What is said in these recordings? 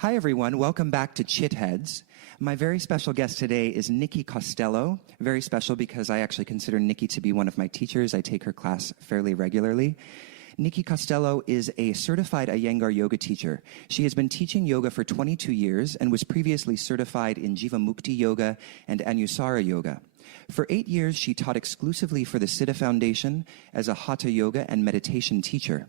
Hi, everyone. Welcome back to Chitheads. My very special guest today is Nikki Costello. Very special because I actually consider Nikki to be one of my teachers. I take her class fairly regularly. Nikki Costello is a certified Iyengar yoga teacher. She has been teaching yoga for 22 years and was previously certified in Jivamukti Yoga and Anusara Yoga. For 8 years, she taught exclusively for the Siddha Foundation as a Hatha Yoga and meditation teacher.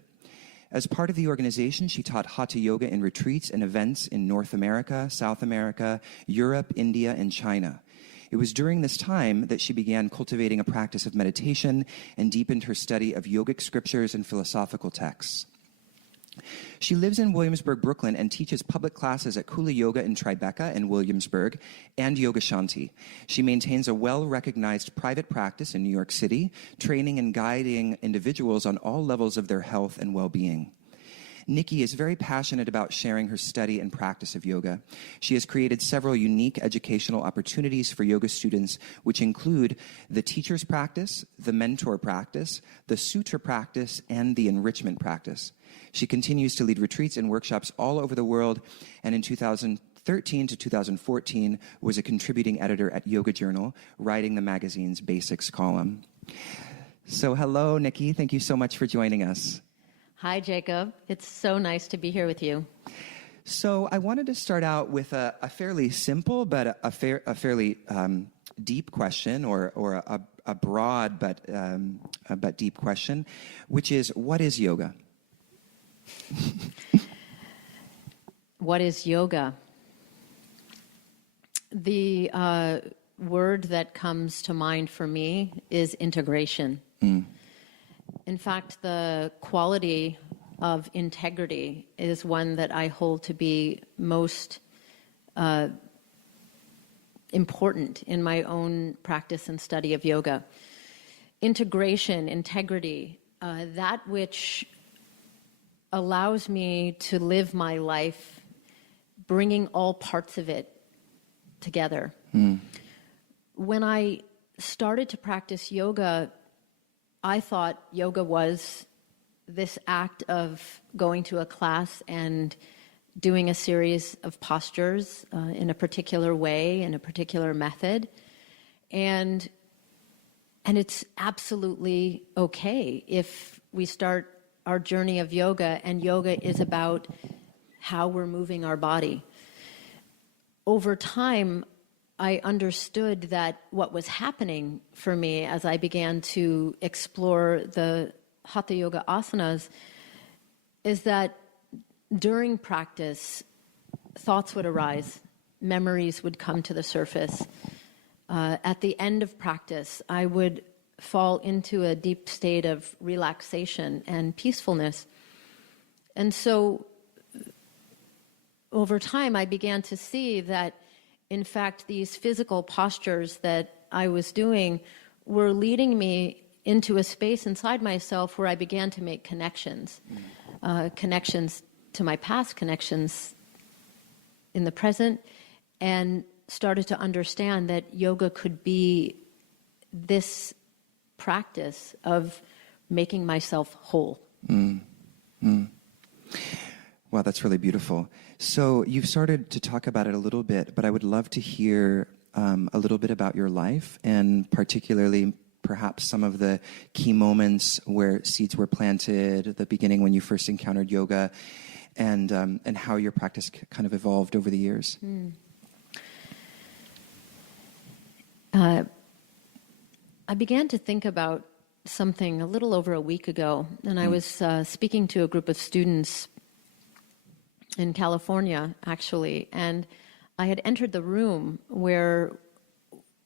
As part of the organization, she taught Hatha Yoga in retreats and events in North America, South America, Europe, India, and China. It was during this time that she began cultivating a practice of meditation and deepened her study of yogic scriptures and philosophical texts. She lives in Williamsburg, Brooklyn, and teaches public classes at Kula Yoga in Tribeca in Williamsburg and Yoga Shanti. She maintains a well-recognized private practice in New York City, training and guiding individuals on all levels of their health and well-being. Nikki is very passionate about sharing her study and practice of yoga. She has created several unique educational opportunities for yoga students, which include the teacher's practice, the mentor practice, the sutra practice, and the enrichment practice. She continues to lead retreats and workshops all over the world, and in 2013 to 2014 was a contributing editor at Yoga Journal, writing the magazine's Basics column. So hello, Nikki. Thank you so much for joining us. Hi, Jacob. It's so nice to be here with you. So I wanted to start out with a fairly simple but a fairly deep question, or a broad but deep question, which is, what is yoga? What is yoga? The word that comes to mind for me is integration. In fact, the quality of integrity is one that I hold to be most important in my own practice and study of yoga. Integration, integrity, that which allows me to live my life bringing all parts of it together. When I started to practice yoga, I thought yoga was this act of going to a class and doing a series of postures in a particular way, in a particular method. And it's absolutely okay if we start our journey of yoga, and yoga is about how we're moving our body. Over time, I understood that what was happening for me as I began to explore the Hatha Yoga asanas is that during practice, thoughts would arise, memories would come to the surface. At the end of practice, I would fall into a deep state of relaxation and peacefulness. And so over time, I began to see that, in fact, these physical postures that I was doing were leading me into a space inside myself where I began to make connections. Connections to my past, connections in the present, and started to understand that yoga could be this practice of making myself whole. Wow, that's really beautiful. So you've started to talk about it a little bit, but I would love to hear a little bit about your life, and particularly perhaps some of the key moments where seeds were planted, the beginning when you first encountered yoga, and how your practice kind of evolved over the years. I began to think about something a little over a week ago, and I was speaking to a group of students in California, actually, and I had entered the room where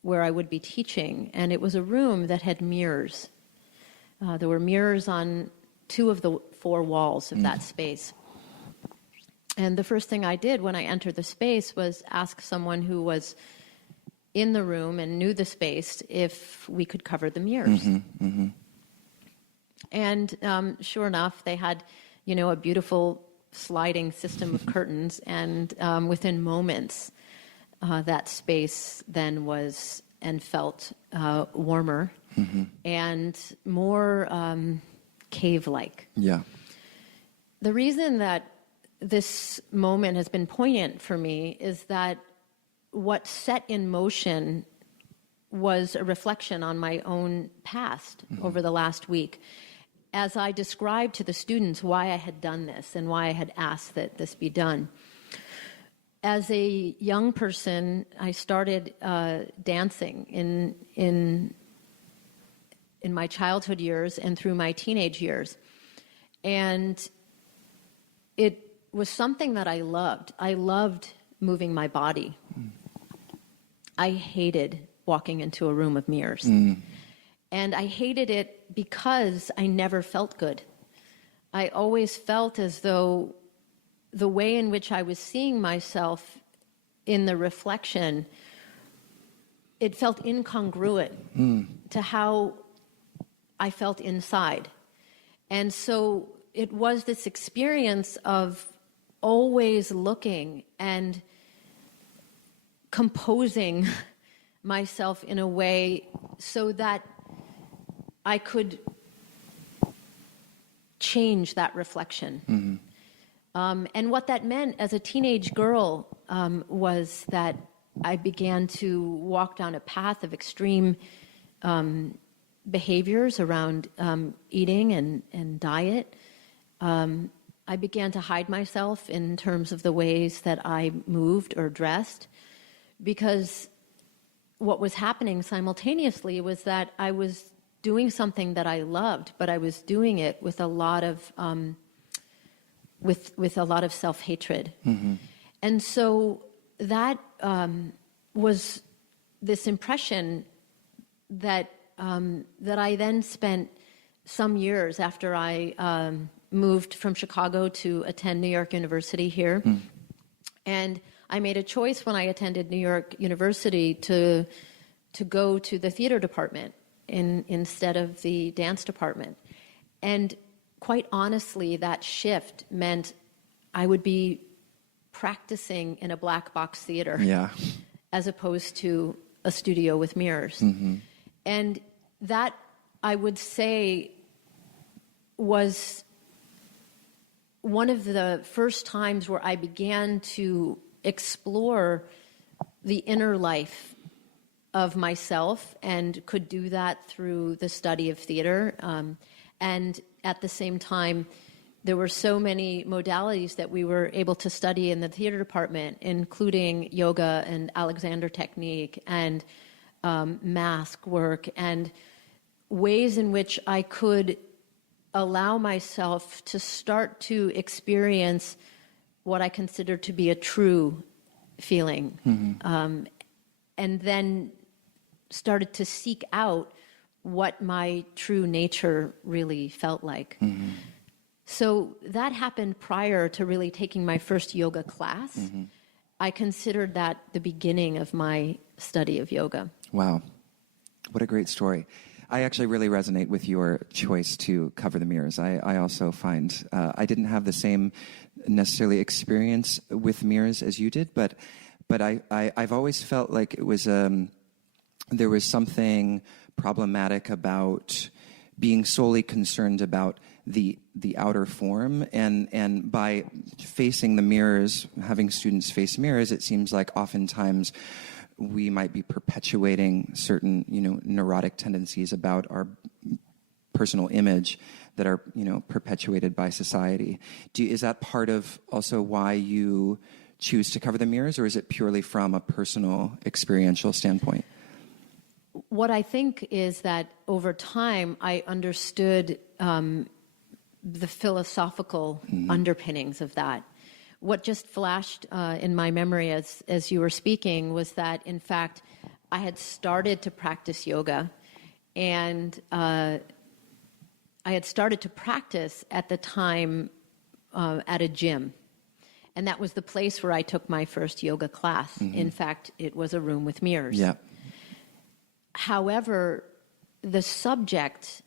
I would be teaching, and it was a room that had mirrors. There were mirrors on 2 of the 4 walls of that space. And the first thing I did when I entered the space was ask someone who was in the room and knew the space if we could cover the mirrors. And sure enough, they had, a beautiful sliding system of curtains, and within moments, that space then was and felt warmer and more cave-like. Yeah. The reason that this moment has been poignant for me is that what set in motion was a reflection on my own past over the last week. As I described to the students why I had done this and why I had asked that this be done. As a young person, I started dancing in my childhood years and through my teenage years. And it was something that I loved. I loved moving my body. I hated walking into a room of mirrors. And I hated it because I never felt good. I always felt as though the way in which I was seeing myself in the reflection, it felt incongruent to how I felt inside. And so it was this experience of always looking and composing myself in a way so that I could change that reflection. And what that meant as a teenage girl was that I began to walk down a path of extreme behaviors around eating and diet. I began to hide myself in terms of the ways that I moved or dressed, because what was happening simultaneously was that I was doing something that I loved, but I was doing it with a lot of with a lot of self-hatred. And so that was this impression that that I then spent some years after I moved from Chicago to attend New York University here. And I made a choice when I attended New York University to go to the theater department instead of the dance department. And quite honestly, that shift meant I would be practicing in a black box theater as opposed to a studio with mirrors. And that, I would say, was one of the first times where I began to explore the inner life of myself, and could do that through the study of theater. And at the same time, there were so many modalities that we were able to study in the theater department, including yoga and Alexander technique and mask work, and ways in which I could allow myself to start to experience what I consider to be a true feeling. And then started to seek out what my true nature really felt like. So that happened prior to really taking my first yoga class. I considered that the beginning of my study of yoga. Wow. What a great story. I actually really resonate with your choice to cover the mirrors. I also find I didn't have the same necessarily experience with mirrors as you did, but I've always felt like it was there was something problematic about being solely concerned about the outer form, and by facing the mirrors, having students face mirrors, it seems like oftentimes we might be perpetuating certain, neurotic tendencies about our personal image that are, perpetuated by society. Is that part of also why you choose to cover the mirrors, or is it purely from a personal experiential standpoint? What I think is that over time I understood the philosophical underpinnings of that. What just flashed in my memory as you were speaking was that, in fact, I had started to practice yoga, and I had started to practice at the time at a gym. And that was the place where I took my first yoga class. In fact, it was a room with mirrors. Yeah. However, the subject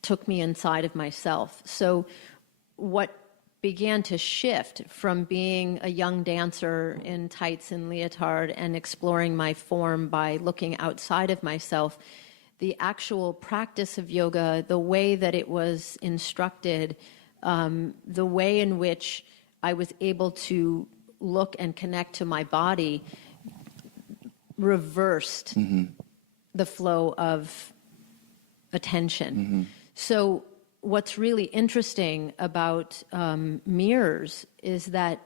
took me inside of myself. So what began to shift from being a young dancer in tights and leotard and exploring my form by looking outside of myself, the actual practice of yoga, the way that it was instructed, the way in which I was able to look and connect to my body, reversed the flow of attention. So what's really interesting about mirrors is that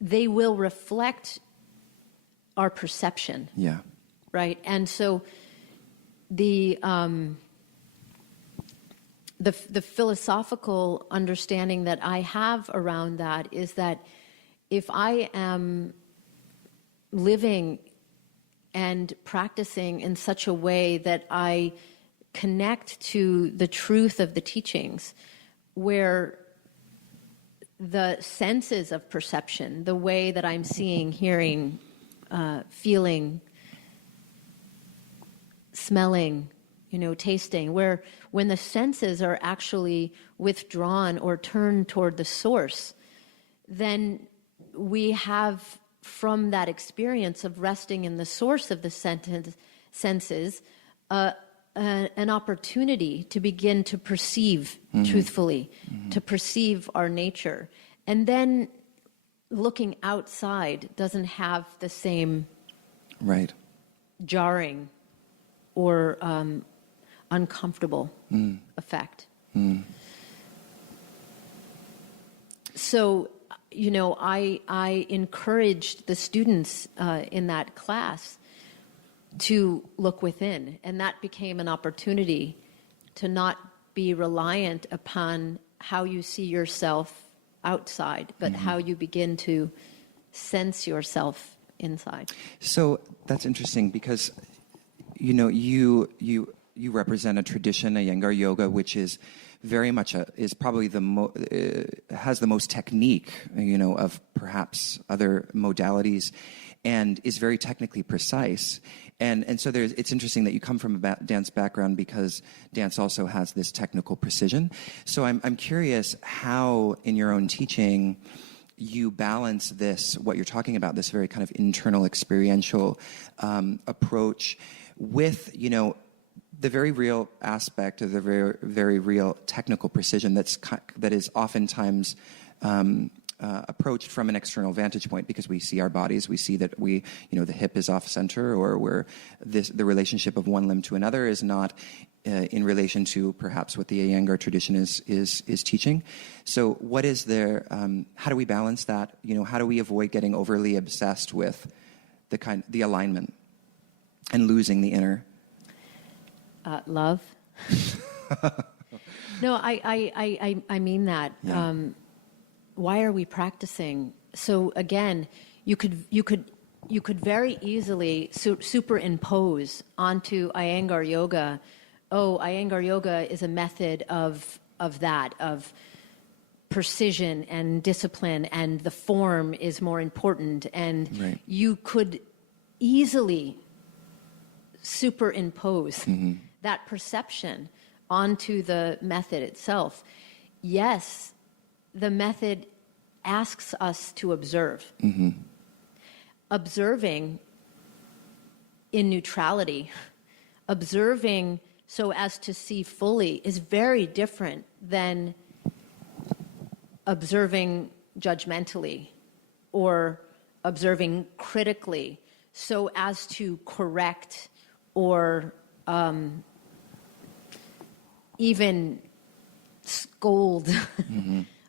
they will reflect our perception. Yeah. Right? And so the philosophical understanding that I have around that is that if I am living and practicing in such a way that I connect to the truth of the teachings, where the senses of perception, the way that I'm seeing, hearing, feeling, smelling, tasting, where when the senses are actually withdrawn or turned toward the source, then we have, from that experience of resting in the source of the senses, an opportunity to begin to perceive truthfully, to perceive our nature. And then looking outside doesn't have the same jarring or uncomfortable effect. So, I encouraged the students in that class to look within, and that became an opportunity to not be reliant upon how you see yourself outside, but how you begin to sense yourself inside. So that's interesting because, you represent a tradition, Iyengar yoga, which is very much is probably has the most technique, of perhaps other modalities, and is very technically precise. And so it's interesting that you come from a dance background because dance also has this technical precision. So I'm curious how, in your own teaching, you balance this, what you're talking about, this very kind of internal experiential approach with, the very real aspect of the very, very real technical precision that is oftentimes approached from an external vantage point, because we see our bodies, we see that the hip is off center, or the relationship of one limb to another is not in relation to perhaps what the Iyengar tradition is teaching. So what is there? How do we balance that? How do we avoid getting overly obsessed with the alignment and losing the inner? Love. No, I mean that. Yeah. Why are we practicing? So again, you could very easily superimpose onto Iyengar yoga. Oh, Iyengar yoga is a method of precision and discipline, and the form is more important. And you could easily superimpose that perception onto the method itself. Yes, the method asks us to observe. Observing in neutrality, observing so as to see fully, is very different than observing judgmentally or observing critically so as to correct or even scold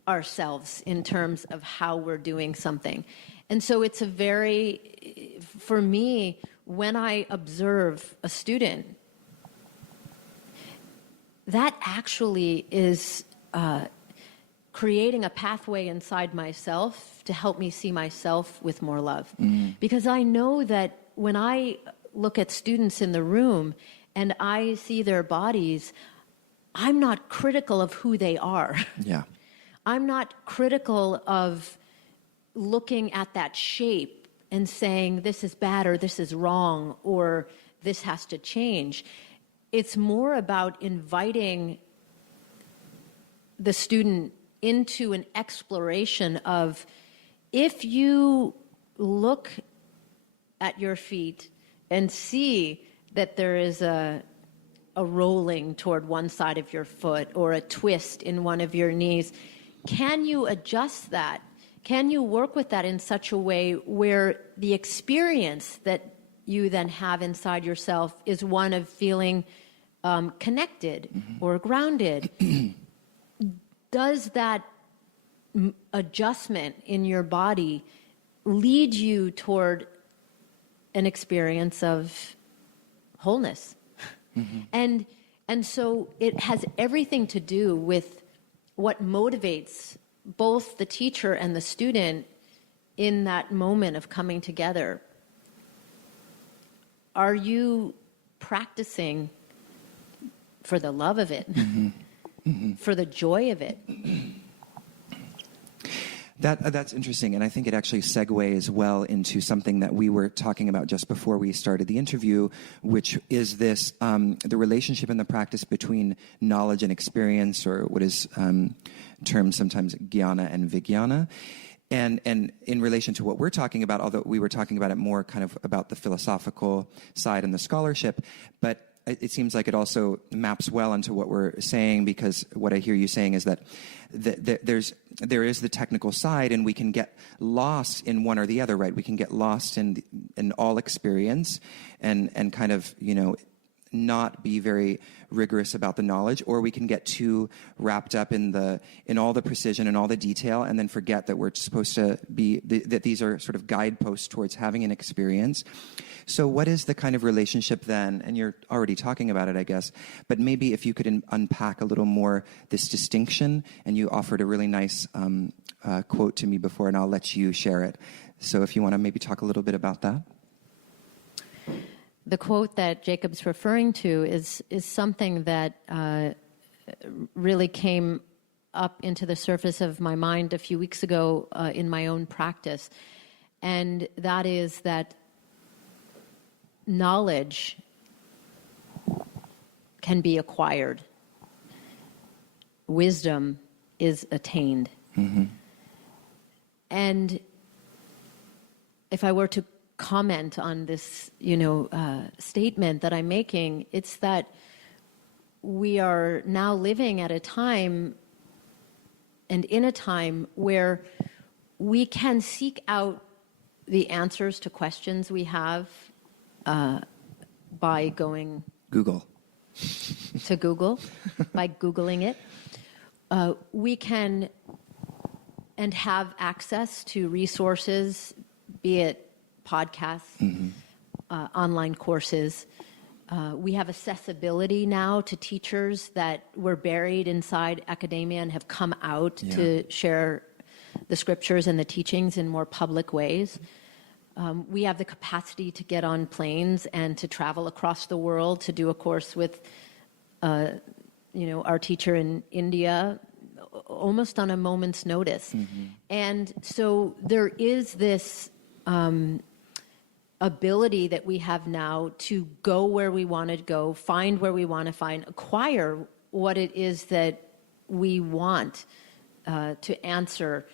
ourselves in terms of how we're doing something. And so it's for me, when I observe a student, that actually is creating a pathway inside myself to help me see myself with more love. Because I know that when I look at students in the room and I see their bodies, I'm not critical of who they are. Yeah. I'm not critical of looking at that shape and saying this is bad or this is wrong or this has to change. It's more about inviting the student into an exploration of, if you look at your feet and see that there is a rolling toward one side of your foot or a twist in one of your knees, can you adjust that? Can you work with that in such a way where the experience that you then have inside yourself is one of feeling connected or grounded? Does that adjustment in your body lead you toward an experience of wholeness? And so it has everything to do with what motivates both the teacher and the student in that moment of coming together. Are you practicing for the love of it, for the joy of it? That's interesting, and I think it actually segues well into something that we were talking about just before we started the interview, which is this, the relationship and the practice between knowledge and experience, or what is termed sometimes jnana and vijnana. And in relation to what we're talking about, although we were talking about it more kind of about the philosophical side and the scholarship, but it seems like it also maps well into what we're saying, because what I hear you saying is that there is the technical side, and we can get lost in one or the other, right? We can get lost in all experience and kind of, not be very rigorous about the knowledge, or we can get too wrapped up in all the precision and all the detail, and then forget that we're supposed to be that these are sort of guideposts towards having an experience. So what is the kind of relationship then? And you're already talking about it, I guess, but maybe if you could unpack a little more this distinction. And you offered a really nice quote to me before, and I'll let you share it. So if you want to maybe talk a little bit about that. The quote that Jacob's referring to is something that really came up into the surface of my mind a few weeks ago in my own practice. And that is that knowledge can be acquired. Wisdom is attained. And if I were to comment on this, statement that I'm making, it's that we are now living at a time and in a time where we can seek out the answers to questions we have by going Google. To Google, by Googling it. We can and have access to resources, be it podcasts, online courses. We have accessibility now to teachers that were buried inside academia and have come out to share the scriptures and the teachings in more public ways. We have the capacity to get on planes and to travel across the world to do a course with, our teacher in India, almost on a moment's notice. And so there is this ability that we have now to go where we want to go, find where we want to find, acquire what it is that we want to answer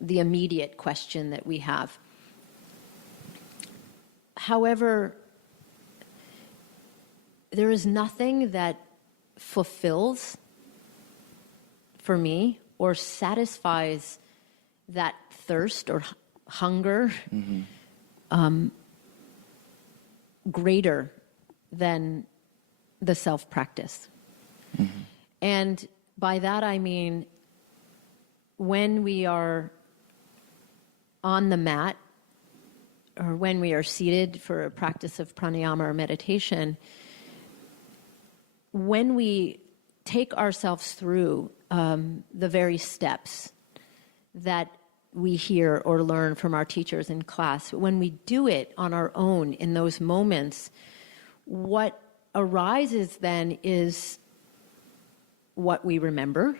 the immediate question that we have. However, there is nothing that fulfills for me or satisfies that thirst or hunger greater than the self-practice. And by that I mean when we are on the mat or when we are seated for a practice of pranayama or meditation, when we take ourselves through the very steps that we hear or learn from our teachers in class, when we do it on our own in those moments, what arises then is what we remember.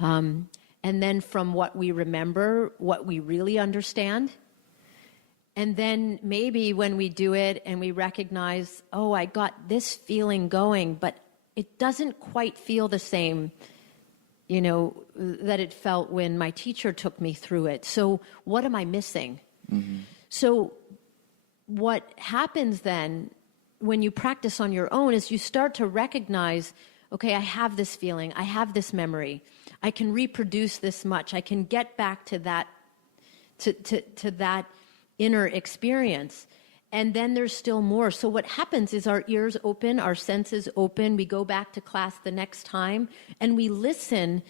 And then from what we remember, what we really understand. And then maybe when we do it and we recognize, oh, I got this feeling going, but it doesn't quite feel the same, that it felt when my teacher took me through it. So what am I missing? So what happens then when you practice on your own is you start to recognize, okay, I have this feeling, I have this memory, I can reproduce this much. I can get back to that, to that inner experience. And then there's still more. So what happens is our ears open, our senses open. We go back to class the next time, and we listen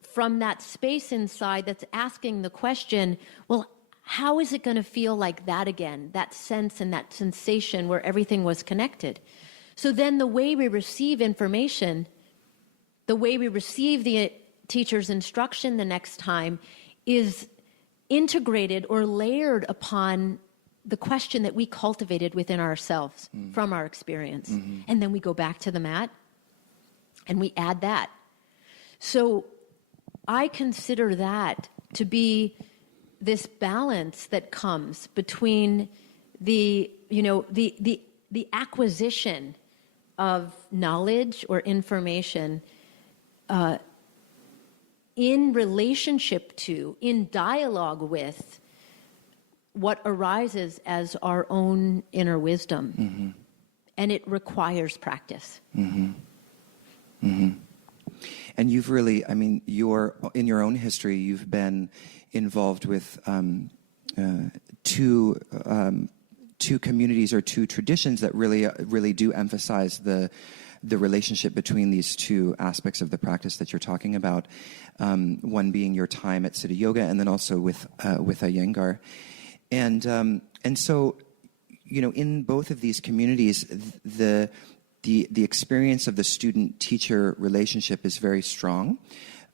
from that space inside that's asking the question, well, how is it going to feel like that again? That sense and that sensation where everything was connected. So then the way we receive information, the way we receive the teacher's instruction the next time is integrated or layered upon the question that we cultivated within ourselves from our experience. And then we go back to the mat and we add that. So I consider that to be this balance that comes between the acquisition of knowledge or information in relationship to, in dialogue with what arises as our own inner wisdom. And it requires practice. And you've really, I mean, in your own history, you've been involved with two communities or two traditions that really do emphasize the relationship between these two aspects of the practice that you're talking about. One being your time at Siddha Yoga, and then also with Iyengar. And so, in both of these communities, the experience of the student-teacher relationship is very strong,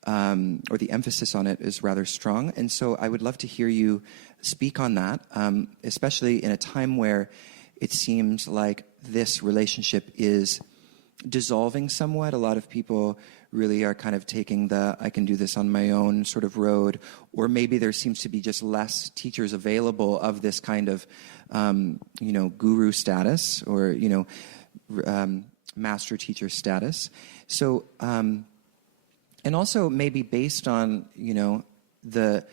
or the emphasis on it is rather strong. And so I would love to hear you speak on that, especially in a time where it seems like this relationship is dissolving somewhat. A lot of people really are kind of taking the I can do this on my own sort of road, or maybe there seems to be just less teachers available of this kind of guru status or master teacher status. So and also maybe based on the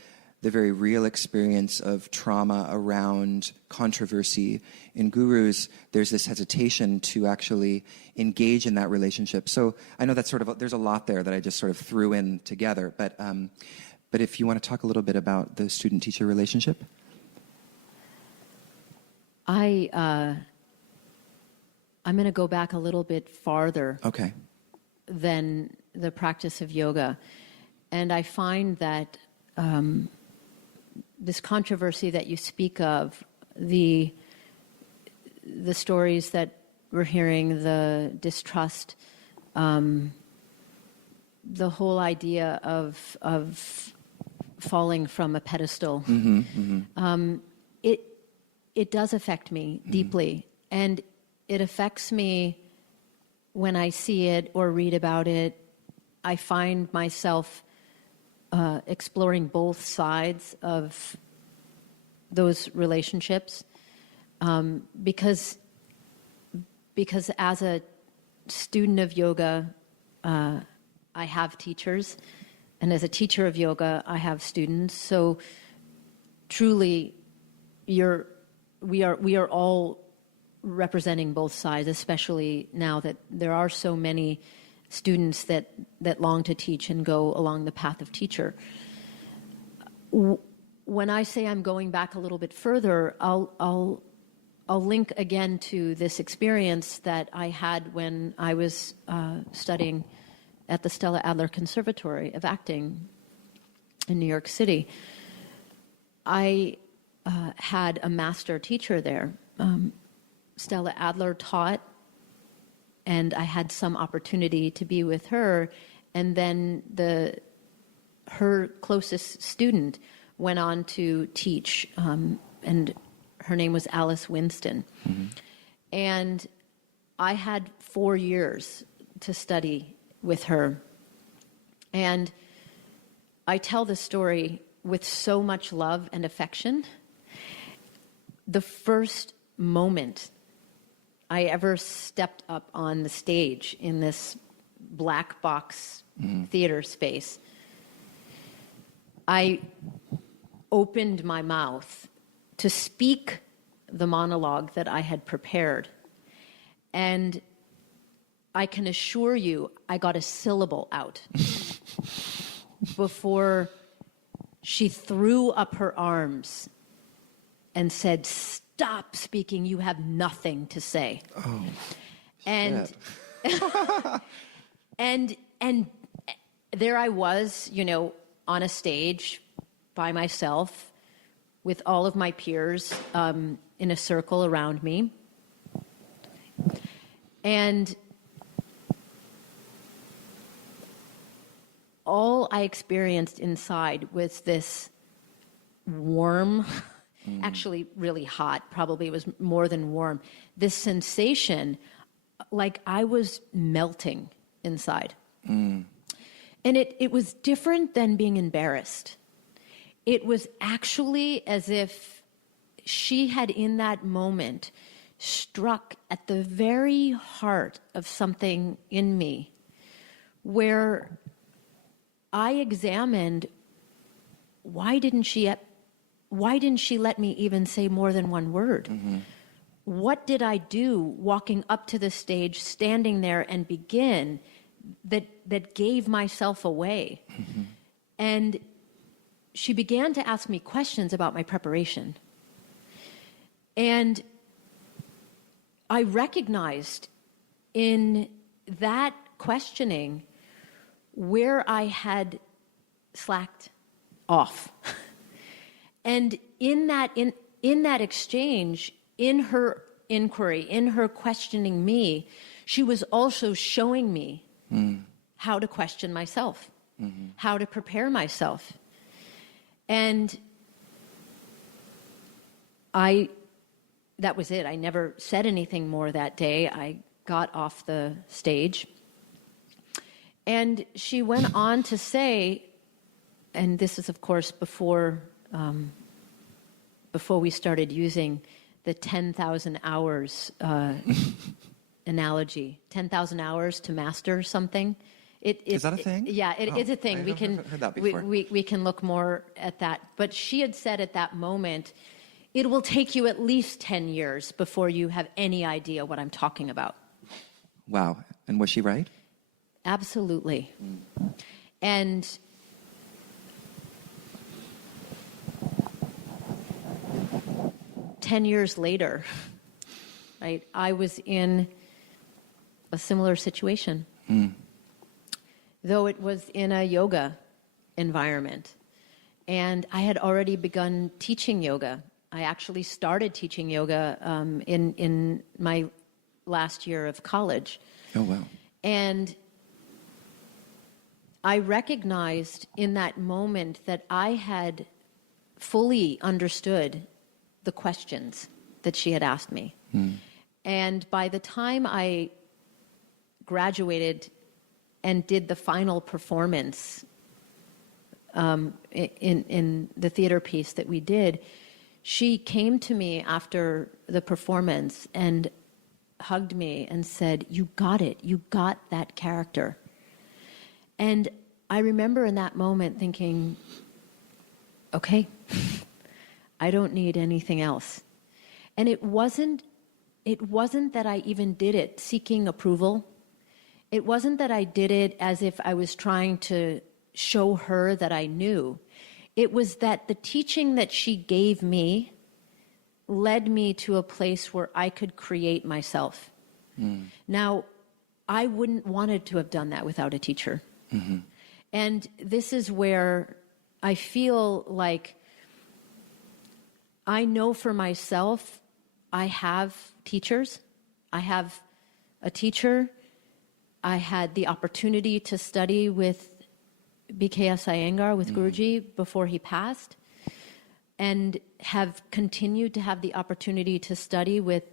very real experience of trauma around controversy in gurus, there's this hesitation to actually engage in that relationship. So I know that's there's a lot there that I just sort of threw in together, but if you want to talk a little bit about the student-teacher relationship. I'm going to go back a little bit farther than the practice of yoga. And I find that this controversy that you speak of, the stories that we're hearing, the distrust, the whole idea of falling from a pedestal, it does affect me deeply. And it affects me when I see it or read about it. I find myself exploring both sides of those relationships, because as a student of yoga, I have teachers, and as a teacher of yoga, I have students. So truly, we are all representing both sides, especially now that there are so many students that long to teach and go along the path of teacher. When I say I'm going back a little bit further, I'll link again to this experience that I had when I was studying at the Stella Adler Conservatory of Acting in New York City. I had a master teacher there. Stella Adler taught, and I had some opportunity to be with her, and then her closest student went on to teach, and her name was Alice Winston. And I had 4 years to study with her. And I tell the story with so much love and affection. The first moment I ever stepped up on the stage in this black box theater space, I opened my mouth to speak the monologue that I had prepared. And I can assure you, I got a syllable out. before she threw up her arms and said, "Stop speaking, you have nothing to say." Oh, and and there I was, on a stage by myself with all of my peers in a circle around me. And all I experienced inside was this warm, actually really hot, probably it was more than warm, this sensation like I was melting inside. And it was different than being embarrassed. It was actually as if she had in that moment struck at the very heart of something in me where I examined why didn't she let me even say more than one word? Mm-hmm. What did I do walking up to the stage, standing there and begin that gave myself away? Mm-hmm. And she began to ask me questions about my preparation. And I recognized in that questioning where I had slacked off. And in that exchange, in her inquiry, in her questioning me, she was also showing me how to question myself, how to prepare myself. And that was it. I never said anything more that day. I got off the stage. And she went on to say, and this is, of course, before we started using the 10,000 hours analogy, 10,000 hours to master something. Is that a thing? It's a thing. I haven't heard that before. We can look more at that. But she had said at that moment, it will take you at least 10 years before you have any idea what I'm talking about. Wow. And was she right? Absolutely. And ten years later, right, I was in a similar situation. Though it was in a yoga environment. And I had already begun teaching yoga. I actually started teaching yoga in my last year of college. Oh, wow. And I recognized in that moment that I had fully understood the questions that she had asked me. And by the time I graduated and did the final performance in the theater piece that we did, she came to me after the performance and hugged me and said, "You got it. You got that character." And I remember in that moment thinking, okay, I don't need anything else. And it wasn't that I even did it seeking approval. It wasn't that I did it as if I was trying to show her that I knew. It was that the teaching that she gave me led me to a place where I could create myself. Now, I wouldn't wanted to have done that without a teacher. And this is where I feel like I know for myself, I have teachers. I have a teacher. I had the opportunity to study with BKS Iyengar, with Guruji, before he passed, and have continued to have the opportunity to study with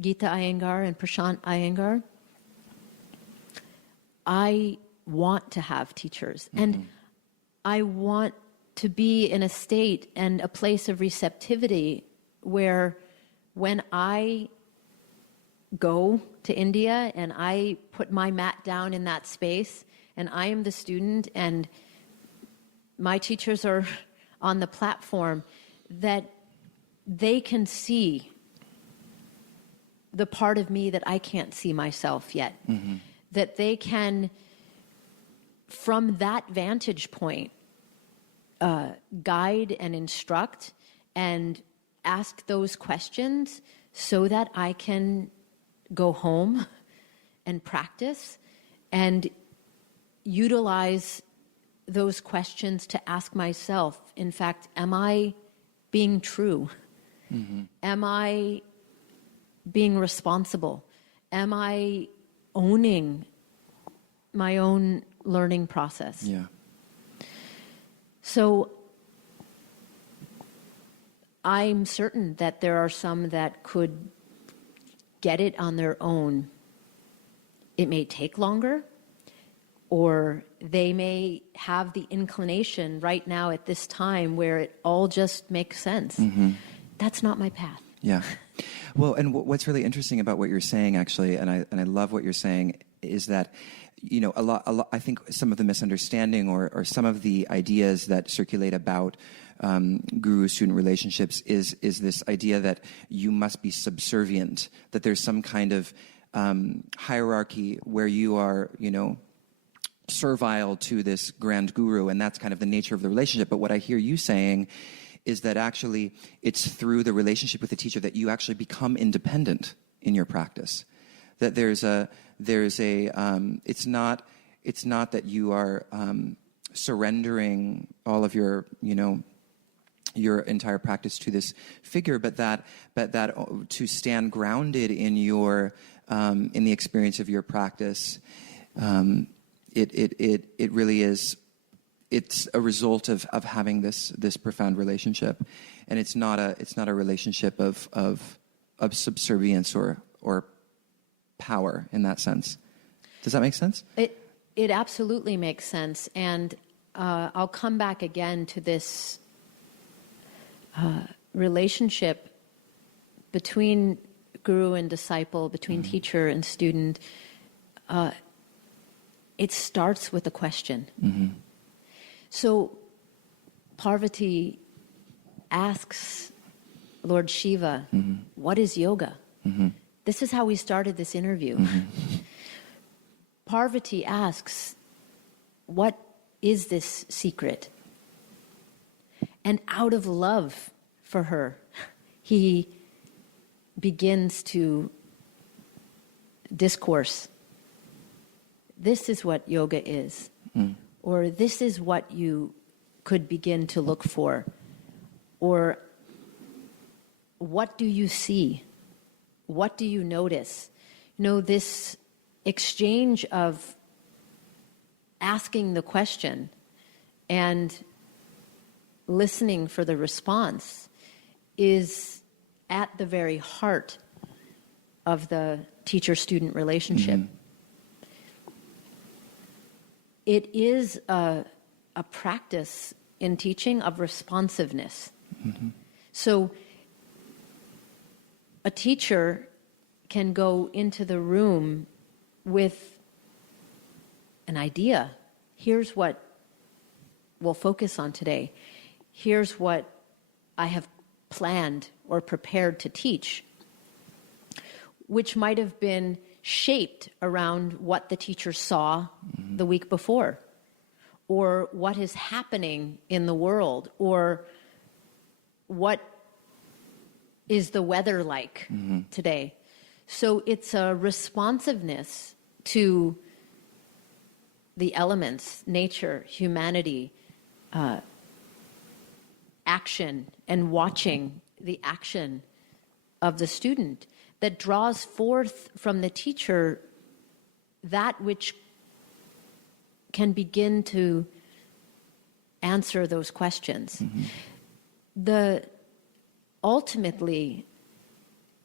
Gita Iyengar and Prashant Iyengar. I want to have teachers, and I want to be in a state and a place of receptivity where when I go to India and I put my mat down in that space and I am the student and my teachers are on the platform, that they can see the part of me that I can't see myself yet. That they can from that vantage point, guide and instruct and ask those questions so that I can go home and practice and utilize those questions to ask myself, in fact, am I being true? Mm-hmm. Am I being responsible? Am I owning my own learning process? Yeah. So I'm certain that there are some that could get it on their own. It may take longer, or they may have the inclination right now at this time where it all just makes sense. Mm-hmm. That's not my path. Yeah. Well, and what's really interesting about what you're saying, actually, and I love what you're saying, is that, you know, a lot, I think some of the misunderstanding or some of the ideas that circulate about guru-student relationships is this idea that you must be subservient, that there's some kind of hierarchy where you are, you know, servile to this grand guru, and that's kind of the nature of the relationship. But what I hear you saying is that actually it's through the relationship with the teacher that you actually become independent in your practice. That it's not that you are surrendering all of your, you know, your entire practice to this figure, but that to stand grounded in your in the experience of your practice. It really is. It's a result of having this profound relationship, and it's not a relationship of subservience or power in that sense. Does that make sense? It absolutely makes sense, and I'll come back again to this relationship between guru and disciple, between mm-hmm. teacher and student. It starts with a question. Mm-hmm. So Parvati asks Lord Shiva, mm-hmm. what is yoga? Mm-hmm. This is how we started this interview. Mm-hmm. Parvati asks, what is this secret? And out of love for her, he begins to discourse. This is what yoga is. Mm. Or this is what you could begin to look for. Or what do you see? What do you notice? You know, this exchange of asking the question and listening for the response is at the very heart of the teacher-student relationship. Mm-hmm. It is a practice in teaching of responsiveness. Mm-hmm. So a teacher can go into the room with an idea. Here's what we'll focus on today. Here's what I have planned or prepared to teach, which might have been shaped around what the teacher saw mm-hmm. the week before, or what is happening in the world, or what is the weather like mm-hmm. today. So it's a responsiveness to the elements, nature, humanity, action, and watching the action of the student that draws forth from the teacher that which can begin to answer those questions. Mm-hmm. Ultimately,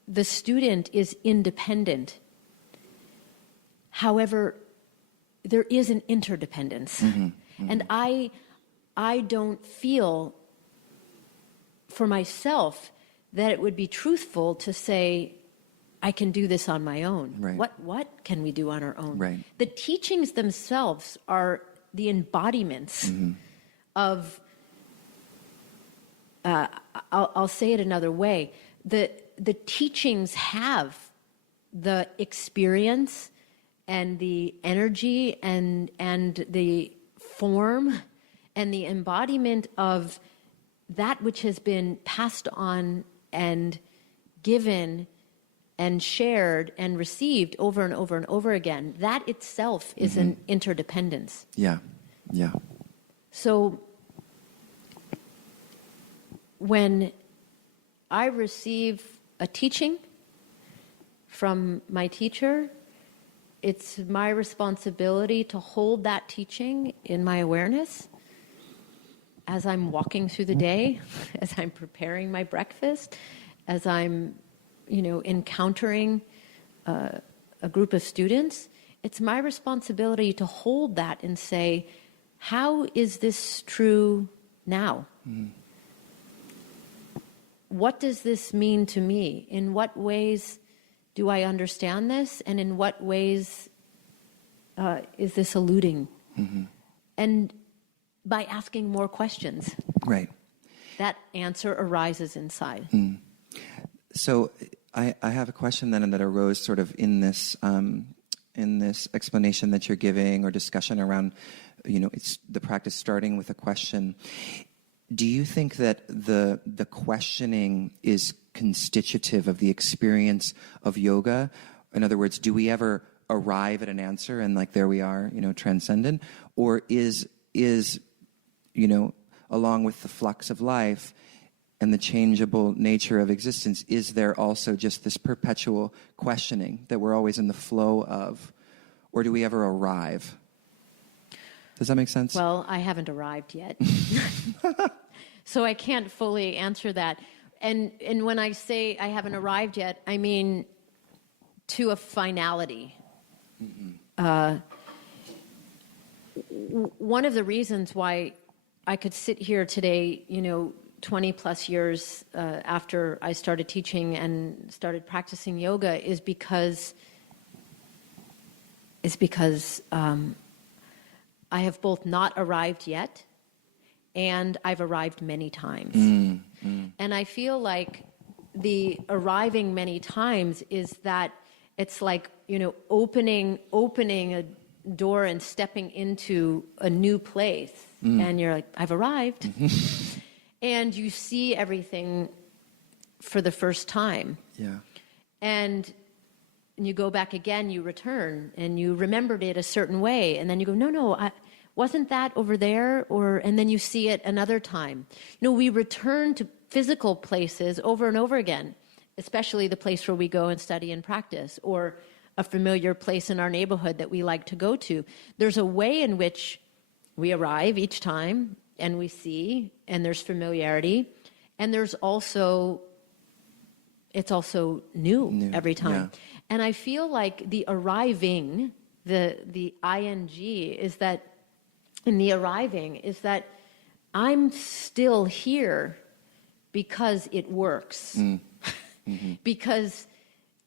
the student is independent. However, there is an interdependence. Mm-hmm. Mm-hmm. And I don't feel for myself that it would be truthful to say, I can do this on my own. Right. What can we do on our own? Right. The teachings themselves are the embodiments mm-hmm. of, I'll say it another way, the teachings have the experience and the energy and the form and the embodiment of that which has been passed on and given and shared and received over and over and over again, that itself is an interdependence. Yeah. Yeah. So when I receive a teaching from my teacher, it's my responsibility to hold that teaching in my awareness as I'm walking through the day, as I'm preparing my breakfast, as I'm, encountering a group of students. It's my responsibility to hold that and say, how is this true now? What does this mean to me? In what ways do I understand this? And in what ways is this eluding? And by asking more questions. Right. That answer arises inside. So I have a question then that arose sort of in this explanation that you're giving or discussion around, it's the practice starting with a question. Do you think that the questioning is constitutive of the experience of yoga? In other words, do we ever arrive at an answer and like there we are, transcendent? Or is along with the flux of life and the changeable nature of existence, is there also just this perpetual questioning that we're always in the flow of? Or do we ever arrive? Does that make sense? Well, I haven't arrived yet. So I can't fully answer that. And when I say I haven't arrived yet, I mean to a finality. One of the reasons why I could sit here today, 20 plus years after I started teaching and started practicing yoga is because I have both not arrived yet and I've arrived many times. And I feel like the arriving many times is that it's like, opening a door and stepping into a new place. And you're like, I've arrived. And you see everything for the first time. Yeah. And you go back again, you return, and you remembered it a certain way. And then you go, no, wasn't that over there? And then you see it another time. We return to physical places over and over again, especially the place where we go and study and practice, or a familiar place in our neighborhood that we like to go to. There's a way in which we arrive each time and we see, and there's familiarity, and it's also new every time. Yeah. And I feel like the arriving, the ing is that, in the arriving is that I'm still here because it works. Because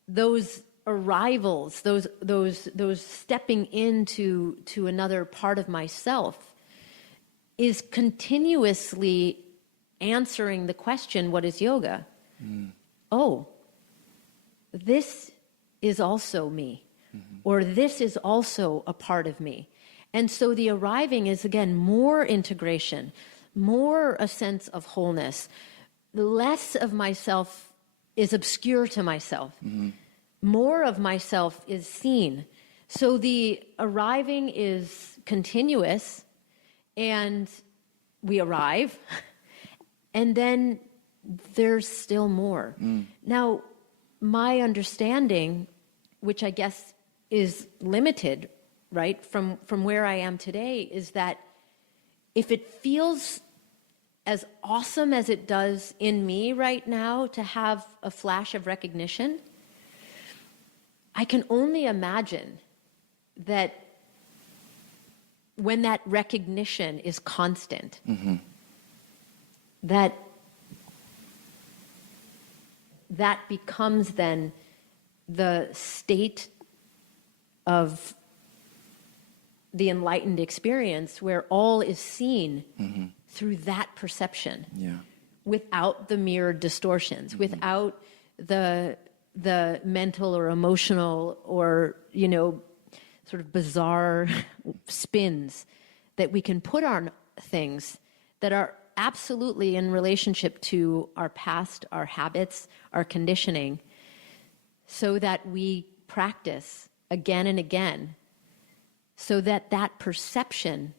those arrivals, those stepping into another part of myself is continuously answering the question, what is yoga? Oh, this is also me, or this is also a part of me. And so the arriving is, again, more integration, more a sense of wholeness. Less of myself is obscure to myself. More of myself is seen. So the arriving is continuous, and we arrive, and then there's still more. Now, my understanding, which I guess is limited, right, from where I am today, is that if it feels as awesome as it does in me right now to have a flash of recognition, I can only imagine that when that recognition is constant, that becomes then the state of the enlightened experience where all is seen through that perception, without the mirrored distortions, without the mental or emotional or, sort of bizarre spins that we can put on things that are absolutely in relationship to our past, our habits, our conditioning, so that we practice again and again, so that that perception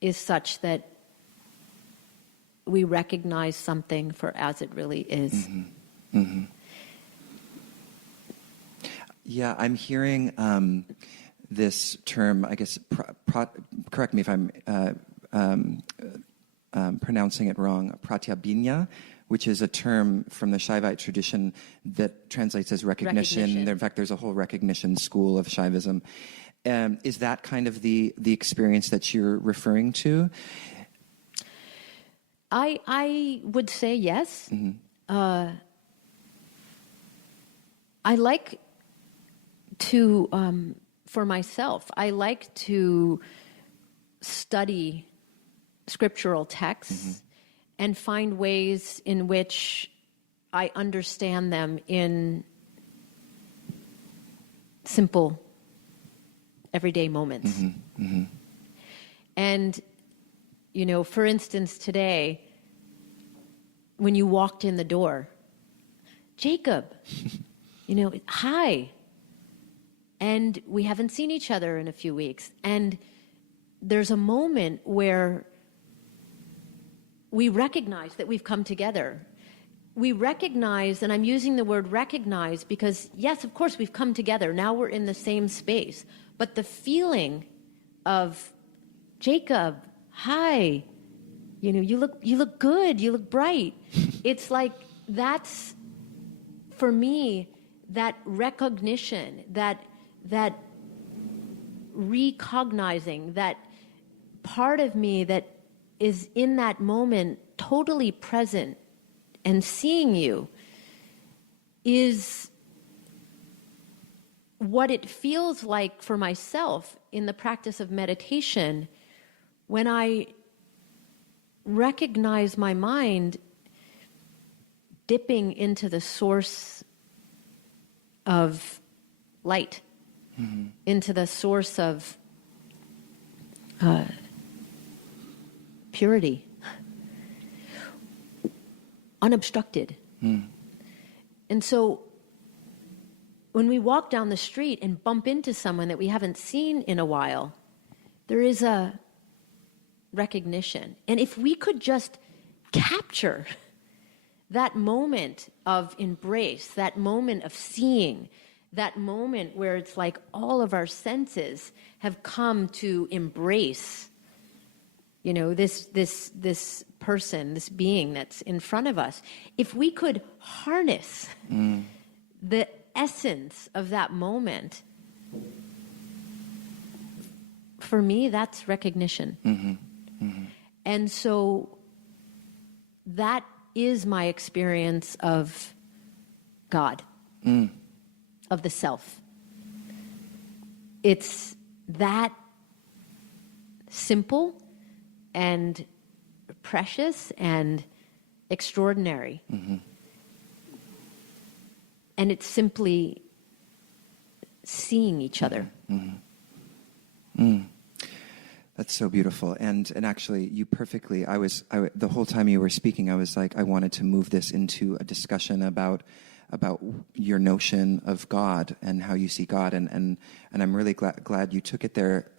is such that we recognize something for as it really is. Mm-hmm. Mm-hmm. Yeah, I'm hearing this term, I guess, correct me if I'm pronouncing it wrong, pratyabhinya, which is a term from the Shaivite tradition that translates as recognition. In fact, there's a whole recognition school of Shaivism. Is that kind of the experience that you're referring to? I would say yes. Mm-hmm. I like to, for myself, I like to study scriptural texts Mm-hmm. and find ways in which I understand them in simple, everyday moments. Mm-hmm. Mm-hmm. And, you know, for instance, today, when you walked in the door, Jacob, you know, hi. And we haven't seen each other in a few weeks. And there's a moment where we recognize that we've come together. We recognize, and I'm using the word recognize because, yes, of course, we've come together. Now we're in the same space. But the feeling of, Jacob, hi, you know, you look good, you look bright. It's like that's, for me, that recognition, that recognizing that part of me that is in that moment totally present and seeing you is what it feels like for myself in the practice of meditation when I recognize my mind dipping into the source of light, mm-hmm. into the source of purity, unobstructed. Mm. And so when we walk down the street and bump into someone that we haven't seen in a while, there is a recognition. And if we could just capture that moment of embrace, that moment of seeing, that moment where it's like all of our senses have come to embrace, you know, this person, this being that's in front of us. If we could harness the essence of that moment, for me, that's recognition. Mm-hmm. Mm-hmm. And so that is my experience of God, of the self. It's that simple and precious and extraordinary. Mm-hmm. And it's simply seeing each other. Mm-hmm. Mm. That's so beautiful. And actually, you perfectly, the whole time you were speaking, I was like, I wanted to move this into a discussion about your notion of God and how you see God. And I'm really glad you took it there.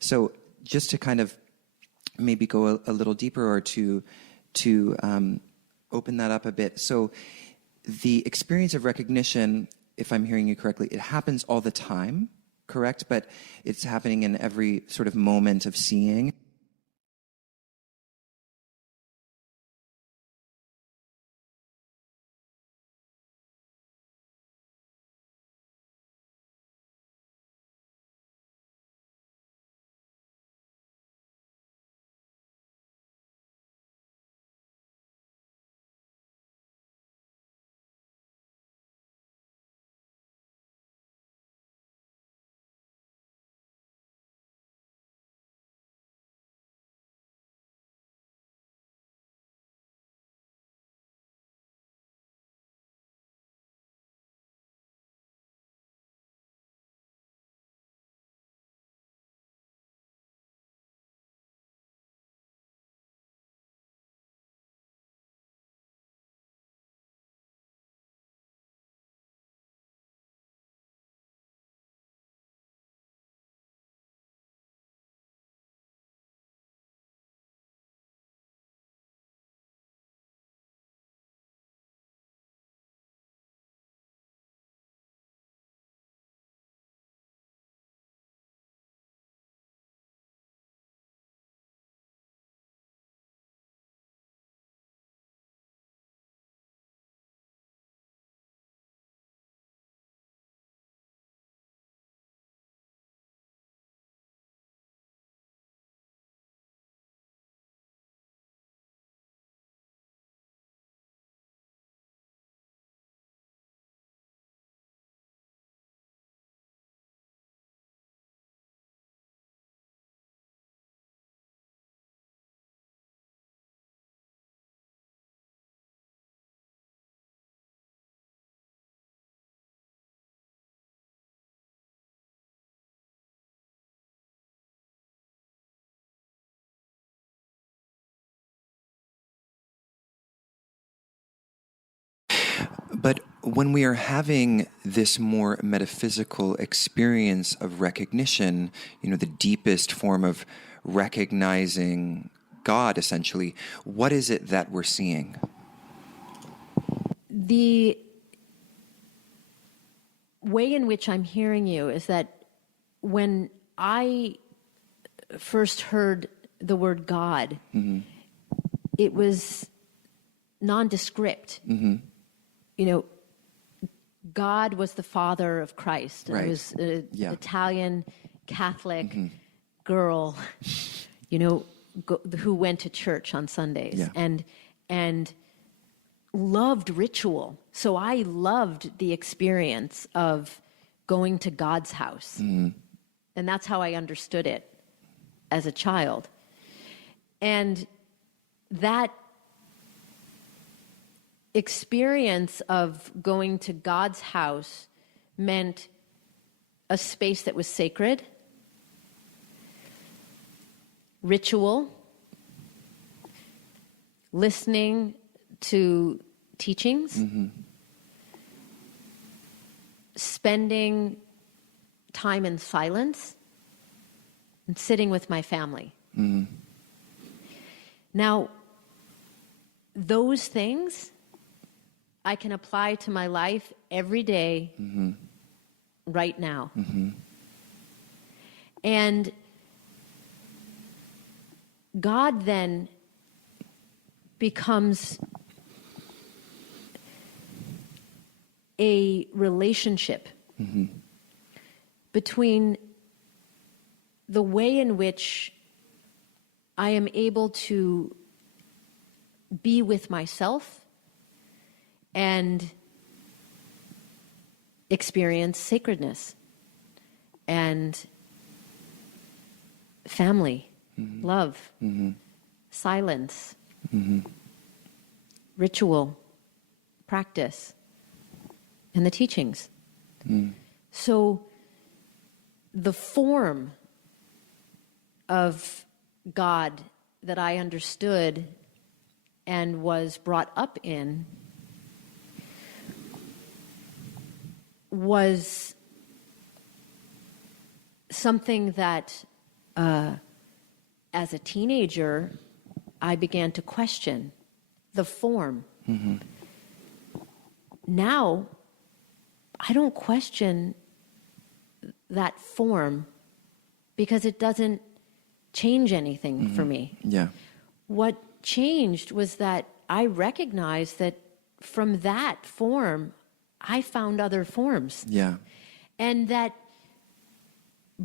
So just to kind of maybe go a little deeper or to open that up a bit. So the experience of recognition, if I'm hearing you correctly, it happens all the time, correct? But it's happening in every sort of moment of seeing. But when we are having this more metaphysical experience of recognition, the deepest form of recognizing God, essentially, what is it that we're seeing? The way in which I'm hearing you is that when I first heard the word God, it was nondescript. God was the father of Christ. Right. I was an Yeah. Italian Catholic girl, who went to church on Sundays and loved ritual. So I loved the experience of going to God's house. And that's how I understood it as a child. And that experience of going to God's house meant a space that was sacred, ritual, listening to teachings, spending time in silence, and sitting with my family. Now, those things I can apply to my life every day, right now. And God then becomes a relationship between the way in which I am able to be with myself and experience sacredness and family, love, silence, ritual, practice, and the teachings. So the form of God that I understood and was brought up in was something that, as a teenager, I began to question the form. Now, I don't question that form because it doesn't change anything for me. Yeah. What changed was that I recognized that from that form, I found other forms. Yeah. And that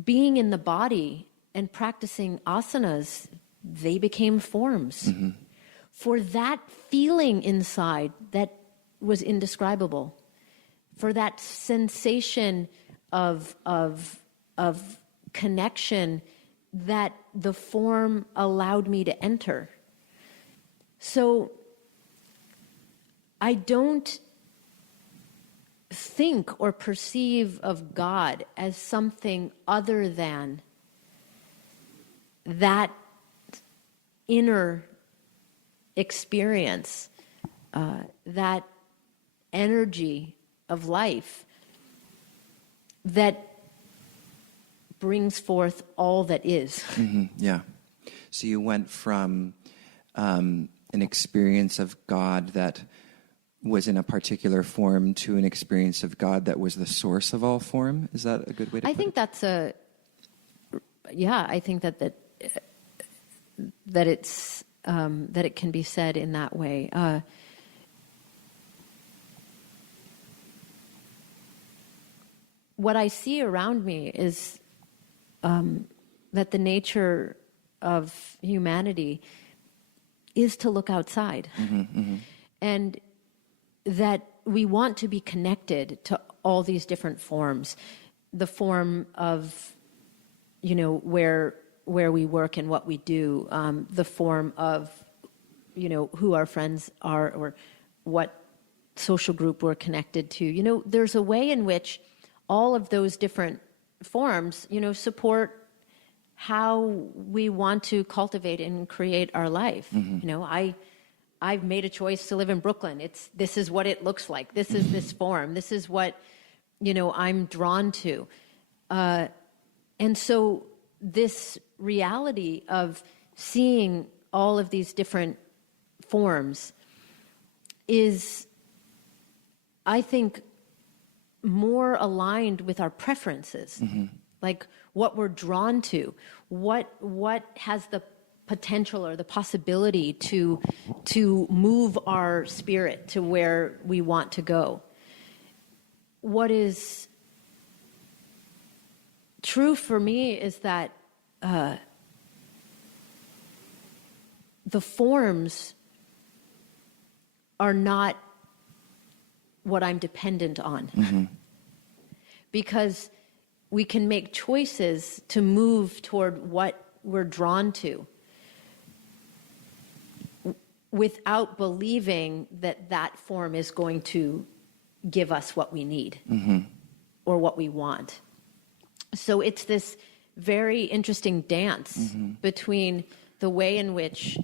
being in the body and practicing asanas, they became forms. For that feeling inside that was indescribable, for that sensation of connection that the form allowed me to enter. So I don't think or perceive of God as something other than that inner experience, that energy of life that brings forth all that is. Yeah. So you went from an experience of God that was in a particular form to an experience of God that was the source of all form. Is that a good way to put it? I think that's I think that it's that it can be said in that way. What I see around me is that the nature of humanity is to look outside. And that we want to be connected to all these different forms. The form of, where we work and what we do, the form of, who our friends are or what social group we're connected to. There's a way in which all of those different forms, support how we want to cultivate and create our life. I've made a choice to live in Brooklyn. This is what it looks like. This is this form. This is what, I'm drawn to. And so this reality of seeing all of these different forms is, I think, more aligned with our preferences, like what we're drawn to, what has the potential or the possibility to move our spirit to where we want to go. What is true for me is that the forms are not what I'm dependent on. Because we can make choices to move toward what we're drawn to without believing that that form is going to give us what we need or what we want. So it's this very interesting dance between the way in which,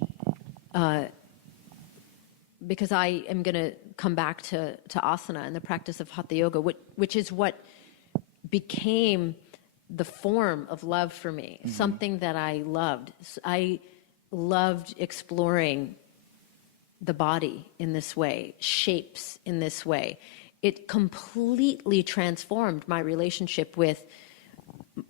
because I am going to come back to asana and the practice of hatha yoga, which is what became the form of love for me, something that I loved. I loved exploring the body in this way, shapes in this way. It completely transformed my relationship with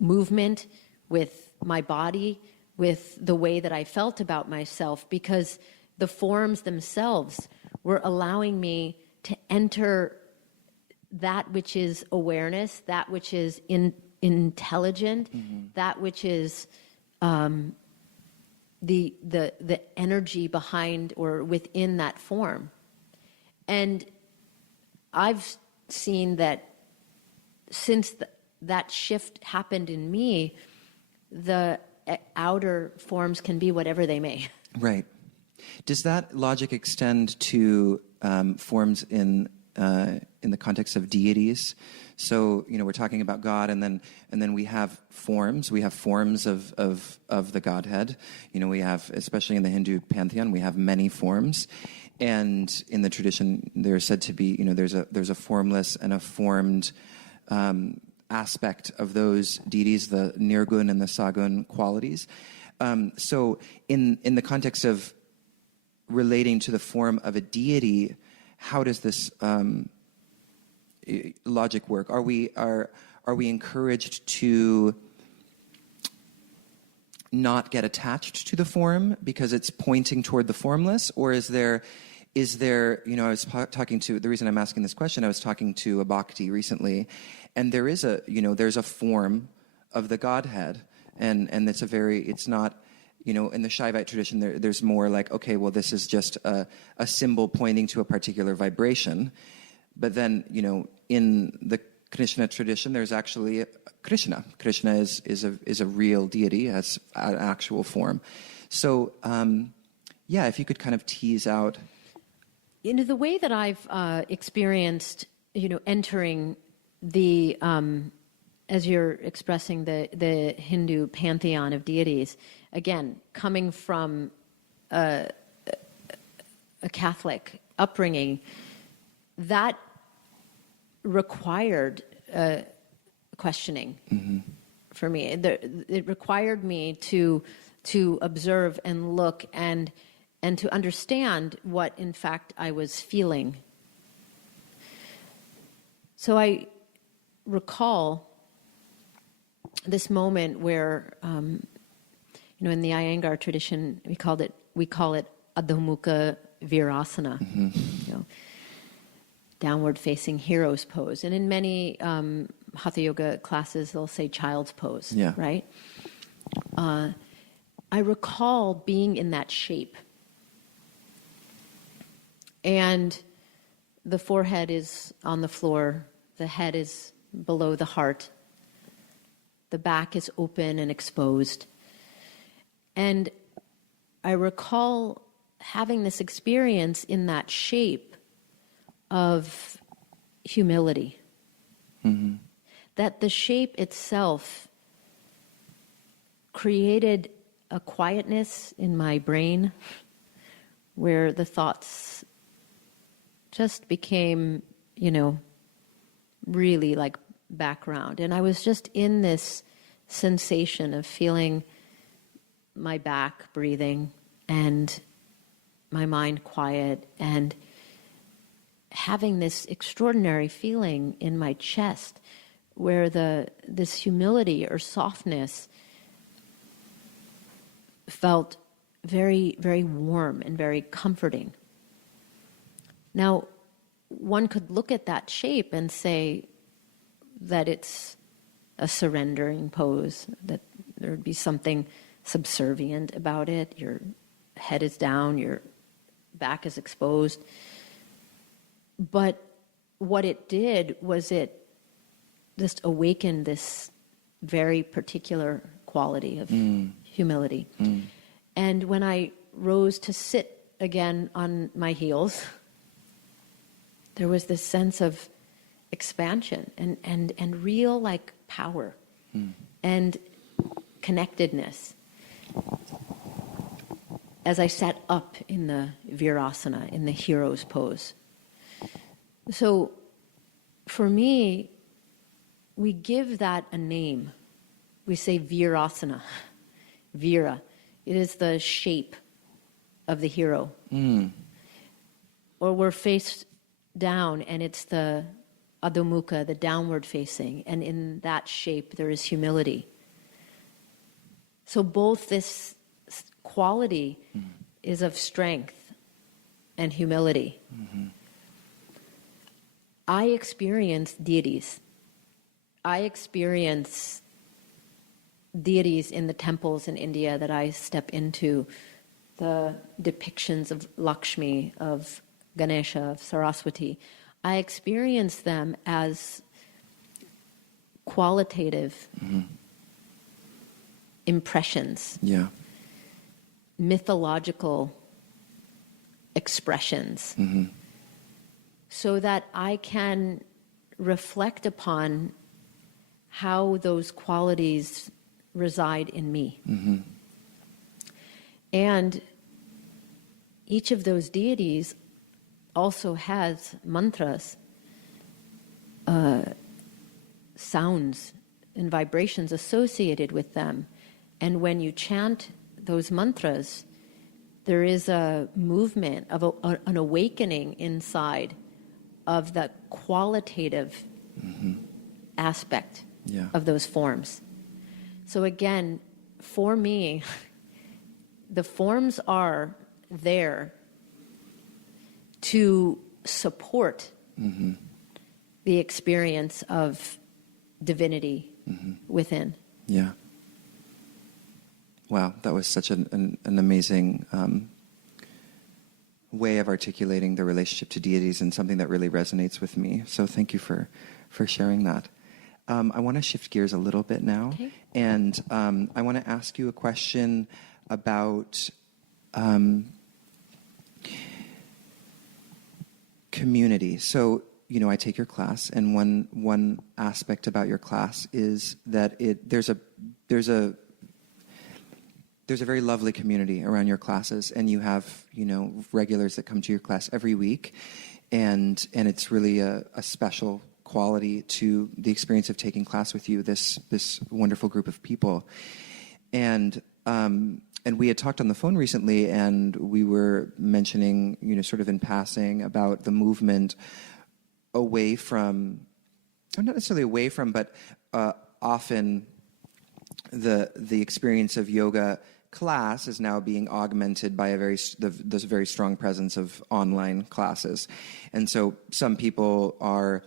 movement, with my body, with the way that I felt about myself, because the forms themselves were allowing me to enter that which is awareness, that which is intelligent, that which is the energy behind or within that form. And I've seen that since that shift happened in me, the outer forms can be whatever they may. Right. Does that logic extend to forms in the context of deities? So, we're talking about God, and then we have forms. We have forms of the Godhead. We have, especially in the Hindu pantheon, we have many forms. And in the tradition, there's said to be, there's a formless and a formed aspect of those deities, the nirgun and the sagun qualities. So in the context of relating to the form of a deity, how does this logic work? Are we encouraged to not get attached to the form because it's pointing toward the formless, or is there I was talking to, the reason I'm asking this question, I was talking to a bhakti recently, and there's a form of the Godhead, and it's not, in the Shaivite tradition, there's more like, okay, well, this is just a symbol pointing to a particular vibration. But then, in the Krishna tradition, there's actually Krishna. Krishna is a real deity, has an actual form. So, if you could kind of tease out. The way that I've experienced, entering the, as you're expressing the Hindu pantheon of deities, again, coming from a Catholic upbringing, that required questioning for me. It required me to observe and look and to understand what, in fact, I was feeling. So I recall this moment where, in the Iyengar tradition, we call it Adho Mukha Virasana, downward-facing hero's pose. And in many hatha yoga classes, they'll say child's pose, right? I recall being in that shape. And the forehead is on the floor, the head is below the heart, the back is open and exposed. And I recall having this experience in that shape of humility. That the shape itself created a quietness in my brain, where the thoughts just became, really like background. And I was just in this sensation of feeling my back breathing and my mind quiet and having this extraordinary feeling in my chest where this humility or softness felt very, very warm and very comforting. Now, one could look at that shape and say that it's a surrendering pose, that there would be something subservient about it. Your head is down, your back is exposed. But what it did was it just awakened this very particular quality of humility. And when I rose to sit again on my heels, there was this sense of expansion and real like power and connectedness as I sat up in the virasana, in the hero's pose. So for me, we give that a name. We say virasana, vira. It is the shape of the hero. Or we're face down and it's the adhomukha, the downward facing, and in that shape there is humility. So both this quality is of strength and humility. I experience deities. I experience deities in the temples in India that I step into, the depictions of Lakshmi, of Ganesha, of Saraswati. I experience them as qualitative impressions, mythological expressions, so that I can reflect upon how those qualities reside in me. And each of those deities also has mantras, sounds and vibrations associated with them. And when you chant those mantras, there is a movement of an awakening inside of the qualitative aspect of those forms. So again, for me, the forms are there to support the experience of divinity within. Yeah. Wow, that was such an amazing way of articulating the relationship to deities and something that really resonates with me. So thank you for sharing that. I want to shift gears a little bit now. Okay. And I want to ask you a question about community. So, I take your class, and one aspect about your class is that there's a very lovely community around your classes, and you have, regulars that come to your class every week, and it's really a special quality to the experience of taking class with you, this wonderful group of people. And we had talked on the phone recently, and we were mentioning, sort of in passing about the movement away from, or not necessarily away from, but often the experience of yoga class is now being augmented by this very strong presence of online classes. And so some people are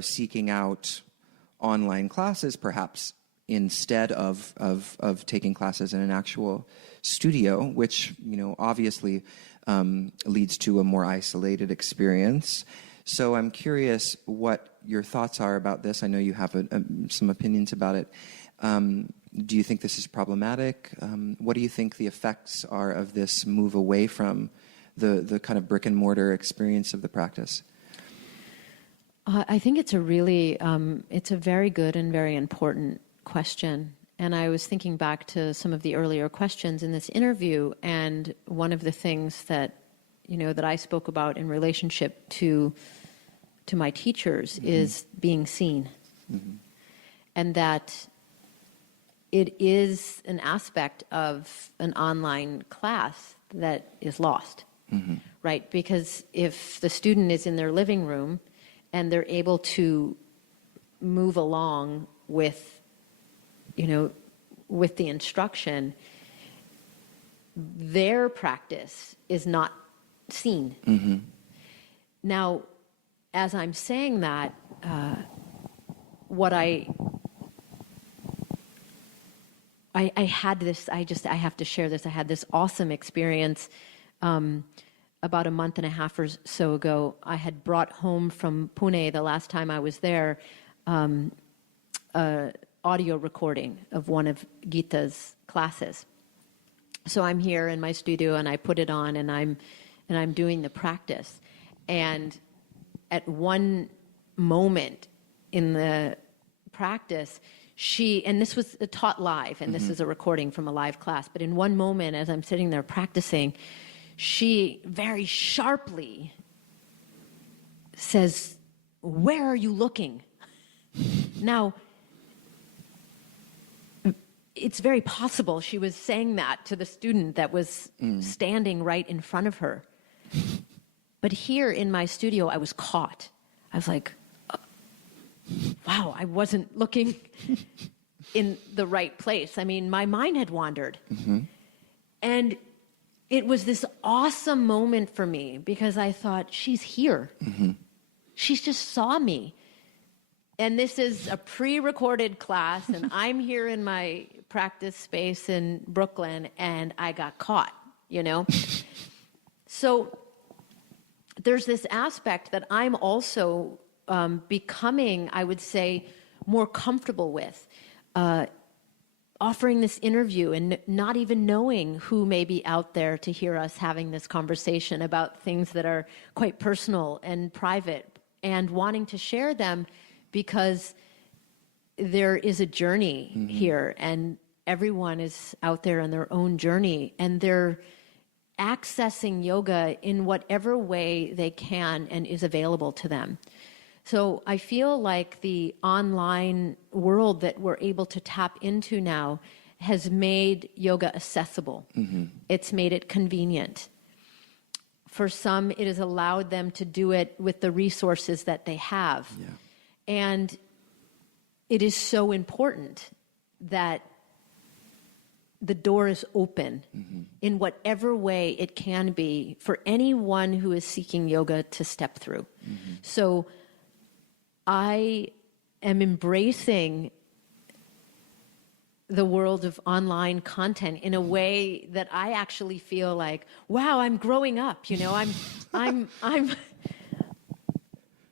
seeking out online classes perhaps instead of taking classes in an actual studio, which obviously leads to a more isolated experience. So I'm curious what your thoughts are about this. I know you have some opinions about it. Do you think this is problematic? What do you think the effects are of this move away from the kind of brick and mortar experience of the practice? I think it's it's a very good and very important question. And I was thinking back to some of the earlier questions in this interview, and one of the things that that I spoke about in relationship to my teachers is being seen. And that it is an aspect of an online class that is lost, right? Because if the student is in their living room and they're able to move along with, with the instruction, their practice is not seen. Now, as I'm saying that, what I had this, I have to share this. I had this awesome experience about a month and a half or so ago. I had brought home from Pune the last time I was there, a audio recording of one of Gita's classes. So I'm here in my studio and I put it on and I'm doing the practice. And at one moment in the practice, and this was taught live, and this is a recording from a live class, but in one moment as I'm sitting there practicing, she very sharply says, "Where are you looking?" Now, it's very possible she was saying that to the student that was standing right in front of her. But here in my studio, I was caught. I was like, wow, I wasn't looking in the right place. I mean, my mind had wandered. And it was this awesome moment for me because I thought, she's here. She just saw me. And this is a pre-recorded class, and I'm here in my practice space in Brooklyn, and I got caught, So there's this aspect that I'm also becoming, I would say, more comfortable with, offering this interview and not even knowing who may be out there to hear us having this conversation about things that are quite personal and private, and wanting to share them because there is a journey here, and everyone is out there on their own journey, and they're accessing yoga in whatever way they can and is available to them. So I feel like the online world that we're able to tap into now has made yoga accessible. It's made it convenient. For some, it has allowed them to do it with the resources that they have. And it is so important that the door is open in whatever way it can be for anyone who is seeking yoga to step through. So I am embracing the world of online content in a way that I actually feel like, wow, I'm growing up.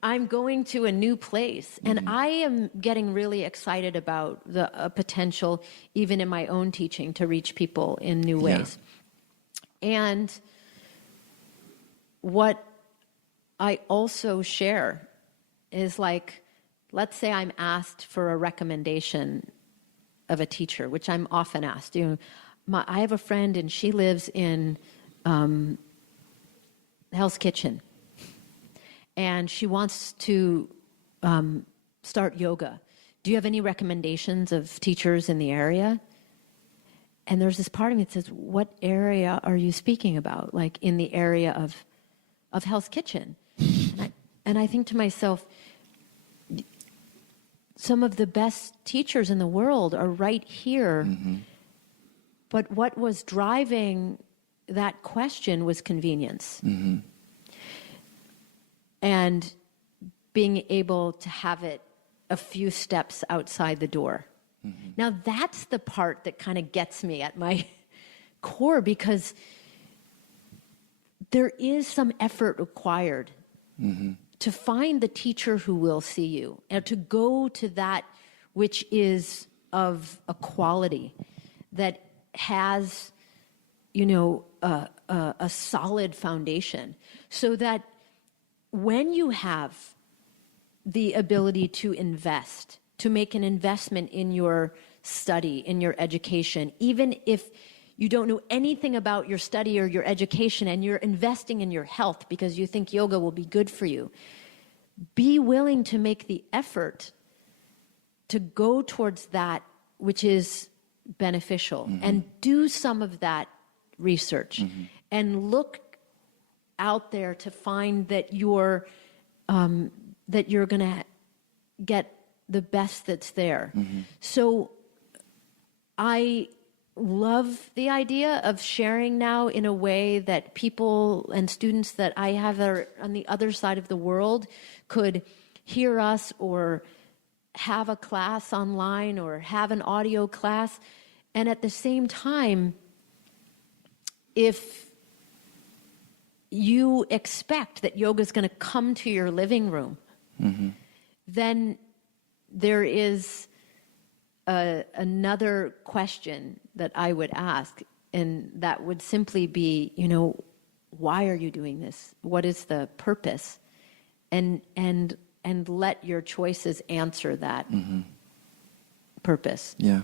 I'm going to a new place, and I am getting really excited about the potential, even in my own teaching, to reach people in new ways. And what I also share is, like, let's say I'm asked for a recommendation of a teacher, which I'm often asked. I have a friend, and she lives in Hell's Kitchen. And she wants to start yoga. Do you have any recommendations of teachers in the area? And there's this part of me that says, what area are you speaking about? Like in the area of Hell's Kitchen. And I think to myself, some of the best teachers in the world are right here. But what was driving that question was convenience. And being able to have it a few steps outside the door. Now, that's the part that kind of gets me at my core, because there is some effort required to find the teacher who will see you, and to go to that which is of a quality that has, a solid foundation, so that when you have the ability to invest, to make an investment in your study, in your education, even if you don't know anything about your study or your education, and you're investing in your health because you think yoga will be good for you, be willing to make the effort to go towards that which is beneficial, and do some of that research, and look out there to find that you're going to get the best that's there. So I love the idea of sharing now in a way that people and students that I have are on the other side of the world could hear us, or have a class online, or have an audio class. And at the same time, if you expect that yoga is going to come to your living room, then there is another question that I would ask, and that would simply be, why are you doing this? What is the purpose? And let your choices answer that purpose. Yeah.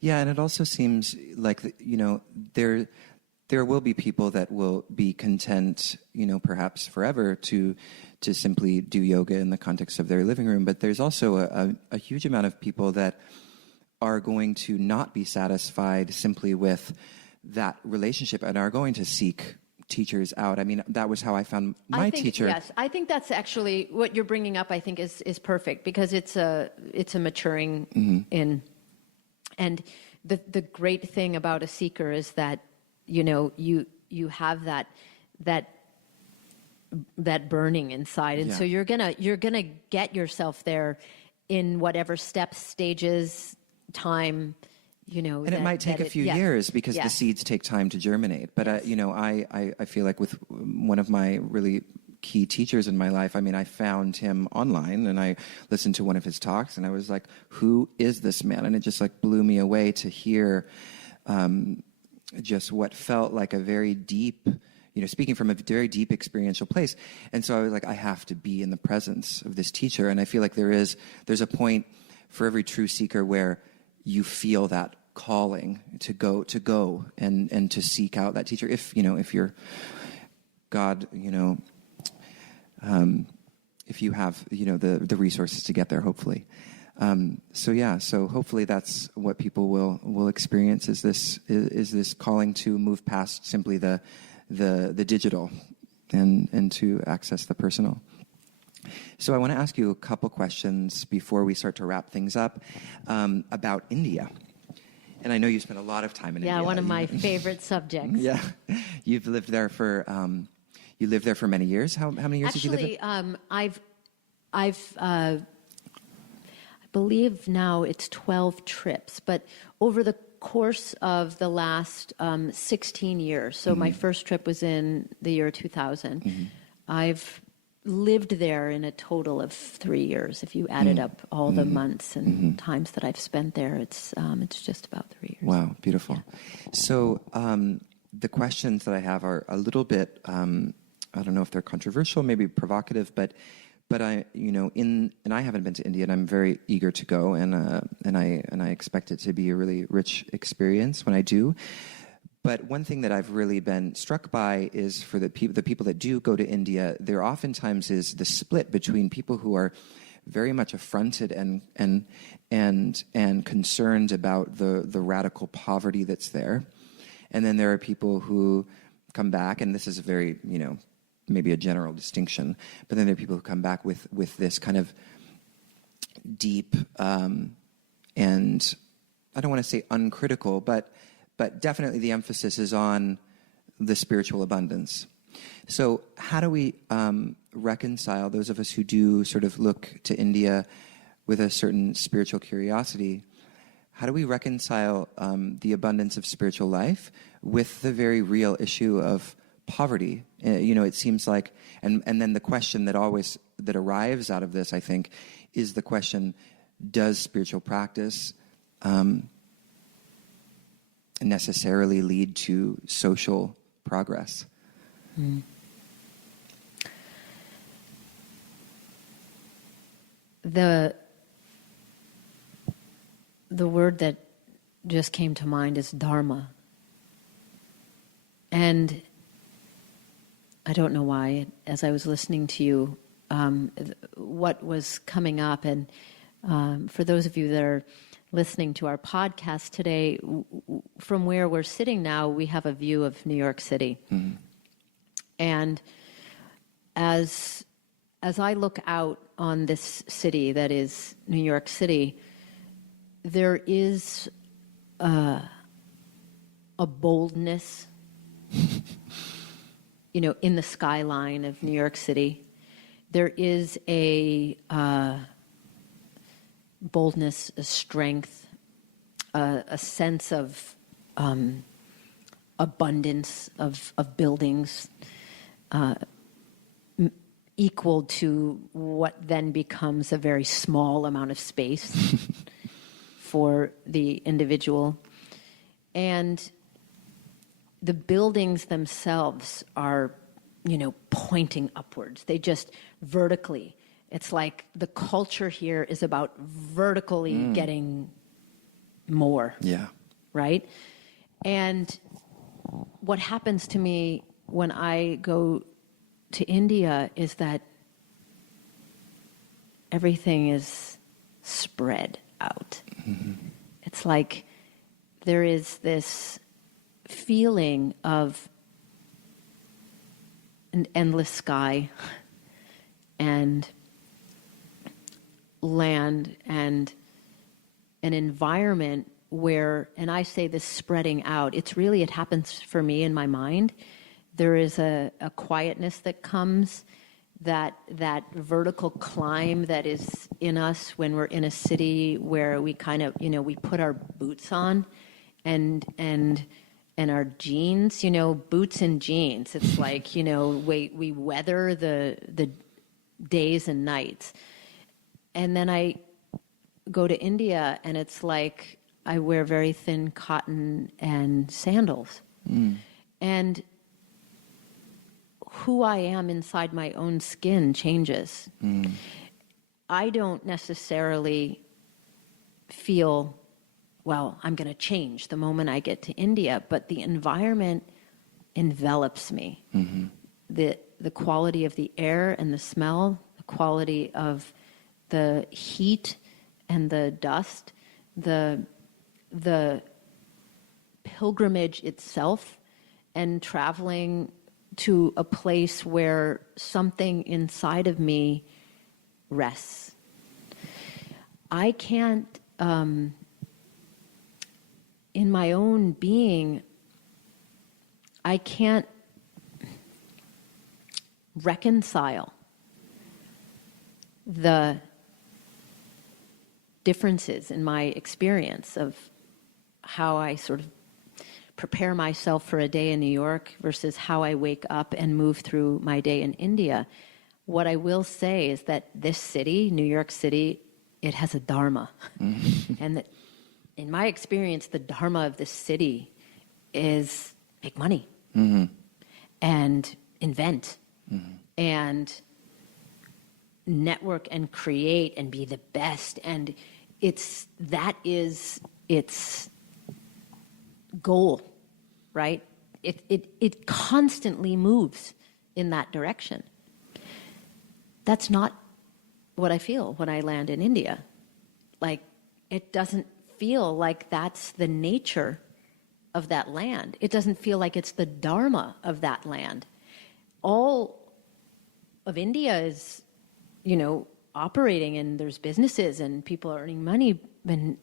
Yeah, and it also seems like, there will be people that will be content, perhaps forever to simply do yoga in the context of their living room. But there's also a huge amount of people that are going to not be satisfied simply with that relationship and are going to seek teachers out. I mean, that was how I found my teacher. Yes, I think that's actually what you're bringing up. I think is perfect, because it's a maturing in, and the great thing about a seeker is that you have that burning inside, and so you're gonna get yourself there in whatever steps, stages, time. And it might take a few years, because the seeds take time to germinate. But, I feel like with one of my really key teachers in my life, I found him online, and I listened to one of his talks, and I was like, who is this man? And it just blew me away to hear just what felt like a very deep, speaking from a very deep experiential place. And so I was like, I have to be in the presence of this teacher. And I feel like there's a point for every true seeker where you feel that calling to go and to seek out that teacher. If you're God, if you have, the resources to get there, hopefully. So hopefully that's what people will experience, is this calling to move past simply the digital and to access the personal. So I want to ask you a couple questions before we start to wrap things up about India. And I know you spent a lot of time in India. Yeah, one of my favorite subjects. Yeah, you've lived there for many years. How many years did you live there? I believe now it's 12 trips, but over the course of the last 16 years. So my first trip was in the year 2000. I've lived there in a total of 3 years. If you added up all the months and times that I've spent there, it's just about 3 years. Wow, beautiful. Yeah. So the questions that I have are a little bit, I don't know if they're controversial, maybe provocative, but I, and I haven't been to India, and I'm very eager to go, and I expect it to be a really rich experience when I do. But one thing that I've really been struck by is for the people that do go to India, there oftentimes is the split between people who are very much affronted and concerned about the radical poverty that's there, and then there are people who come back, and this is a very maybe a general distinction, but then there are people who come back with this kind of deep and I don't want to say uncritical, but definitely the emphasis is on the spiritual abundance. So how do we reconcile, those of us who do sort of look to India with a certain spiritual curiosity, how do we reconcile the abundance of spiritual life with the very real issue of poverty? It seems like, and then the question that arrives out of this, I think, is the question, does spiritual practice necessarily lead to social progress? The word that just came to mind is Dharma. And I don't know why, as I was listening to you, what was coming up. And for those of you that are listening to our podcast today, from where we're sitting now, we have a view of New York City. Mm-hmm. And as I look out on this city that is New York City, there is a boldness, in the skyline of New York City. There is a boldness, a strength, a sense of abundance of buildings, equal to what then becomes a very small amount of space for the individual. And the buildings themselves are, pointing upwards. They just vertically. It's like the culture here is about vertically getting more. Yeah. Right? And what happens to me when I go to India is that everything is spread out. Mm-hmm. It's like there is this feeling of an endless sky and land and an environment where, and I say this spreading out, it happens for me in my mind. There is a quietness that comes, that vertical climb that is in us when we're in a city where we kind of, we put our boots on and our jeans, boots and jeans. It's like, we weather the days and nights. And then I go to India and it's like I wear very thin cotton and sandals. Mm. And who I am inside my own skin changes. Mm. I don't necessarily feel, well, I'm going to change the moment I get to India, but the environment envelops me. Mm-hmm. The quality of the air and the smell, the quality of the heat and the dust, the pilgrimage itself, and traveling to a place where something inside of me rests. I can't, in my own being, I can't reconcile the differences in my experience of how I sort of prepare myself for a day in New York versus how I wake up and move through my day in India. What I will say is that this city, New York City, it has a dharma. Mm-hmm. And that, in my experience, the dharma of this city is make money, mm-hmm. and invent, mm-hmm. and network and create and be the best. And that is its goal, right? It constantly moves in that direction. That's not what I feel when I land in India. Like, it doesn't feel like that's the nature of that land. It doesn't feel like it's the dharma of that land. All of India is, operating, and there's businesses and people are earning money, and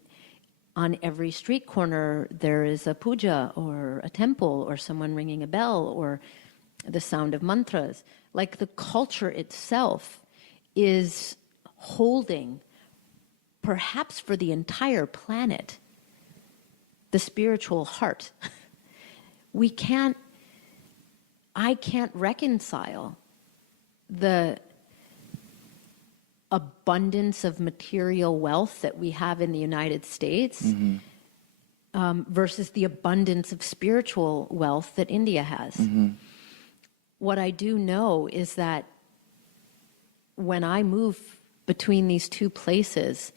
on every street corner there is a puja or a temple or someone ringing a bell or the sound of mantras. Like, the culture itself is holding, perhaps for the entire planet, the spiritual heart. I can't reconcile the abundance of material wealth that we have in the United States, mm-hmm. Versus the abundance of spiritual wealth that India has. Mm-hmm. What I do know is that when I move between these two places,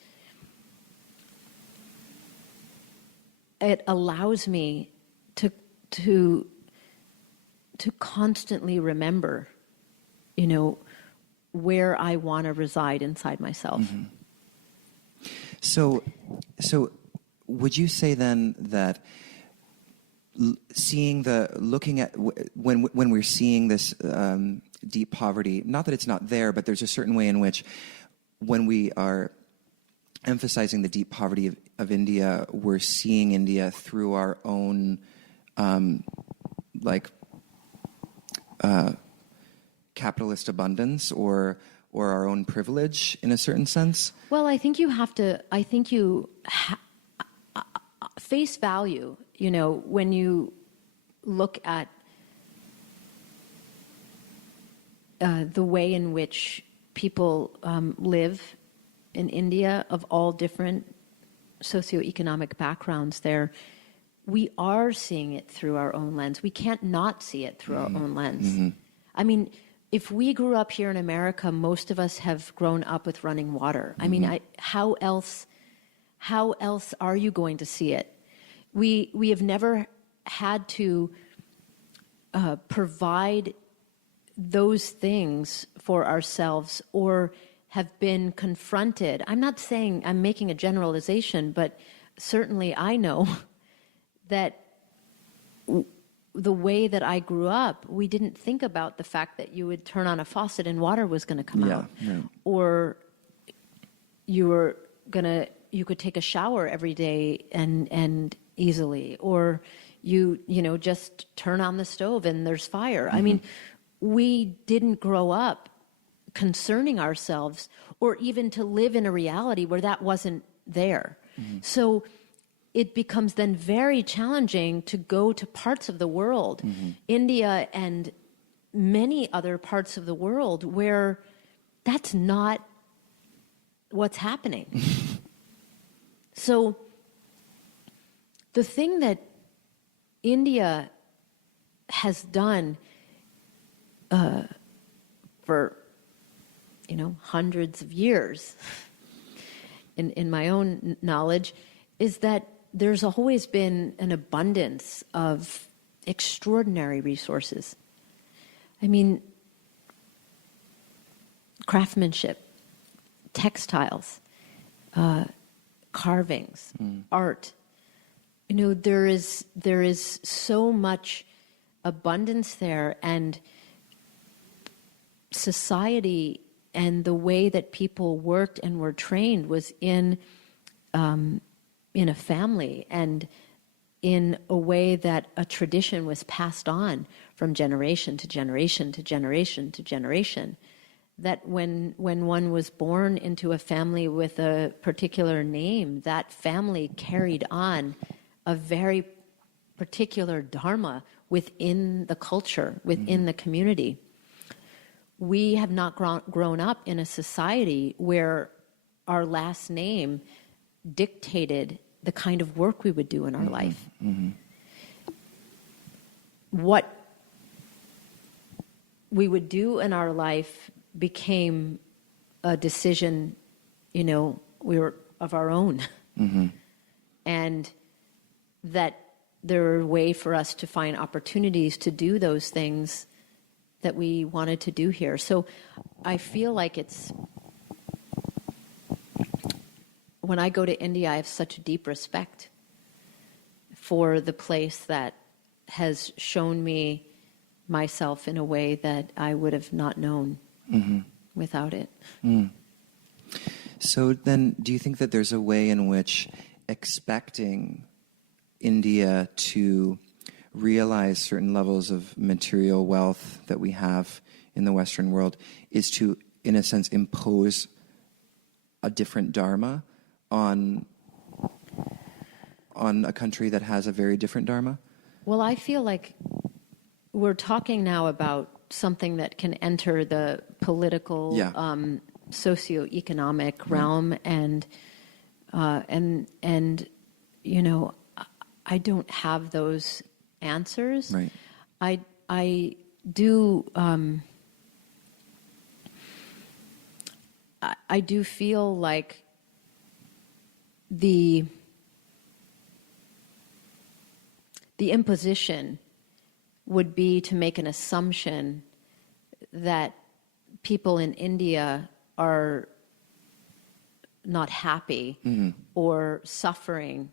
it allows me to to constantly remember, where I want to reside inside myself. So would you say then that looking at when we're seeing this deep poverty, not that it's not there, but there's a certain way in which when we are emphasizing the deep poverty of India, we're seeing India through our own capitalist abundance or our own privilege in a certain sense? Well, I think you have to. I think face value. When you look at the way in which people live in India of all different socioeconomic backgrounds, we are seeing it through our own lens. We can't not see it through our own lens. I mean, if we grew up here in America, most of us have grown up with running water. I mean, how else are you going to see it? We have never had to provide those things for ourselves or have been confronted. I'm not saying I'm making a generalization, but certainly I know that the way that I grew up, we didn't think about the fact that you would turn on a faucet and water was going to come out. No. Or you could take a shower every day and easily, or you just turn on the stove and there's fire. I mean, we didn't grow up concerning ourselves or even to live in a reality where that wasn't there. So it becomes then very challenging to go to parts of the world, India and many other parts of the world, where that's not what's happening. So the thing that India has done for hundreds of years, in my own knowledge, is that there's always been an abundance of extraordinary resources. I mean, craftsmanship, textiles, carvings, art. There is so much abundance there, and society and the way that people worked and were trained was in a family and in a way that a tradition was passed on from generation to generation to generation to generation. That when one was born into a family with a particular name, that family carried on a very particular dharma within the culture, within the community. We have not grown up in a society where our last name dictated the kind of work we would do in our life. What we would do in our life became a decision, we were of our own. And that there were a way for us to find opportunities to do those things that we wanted to do here. So I feel like when I go to India, I have such a deep respect for the place that has shown me myself in a way that I would have not known without it. So then, do you think that there's a way in which expecting India to realize certain levels of material wealth that we have in the Western world is to, in a sense, impose a different dharma on a country that has a very different dharma? Well, I feel like we're talking now about something that can enter the political, socioeconomic realm, and I don't have those answers. Right. I do. I do feel like the imposition would be to make an assumption that people in India are not happy or suffering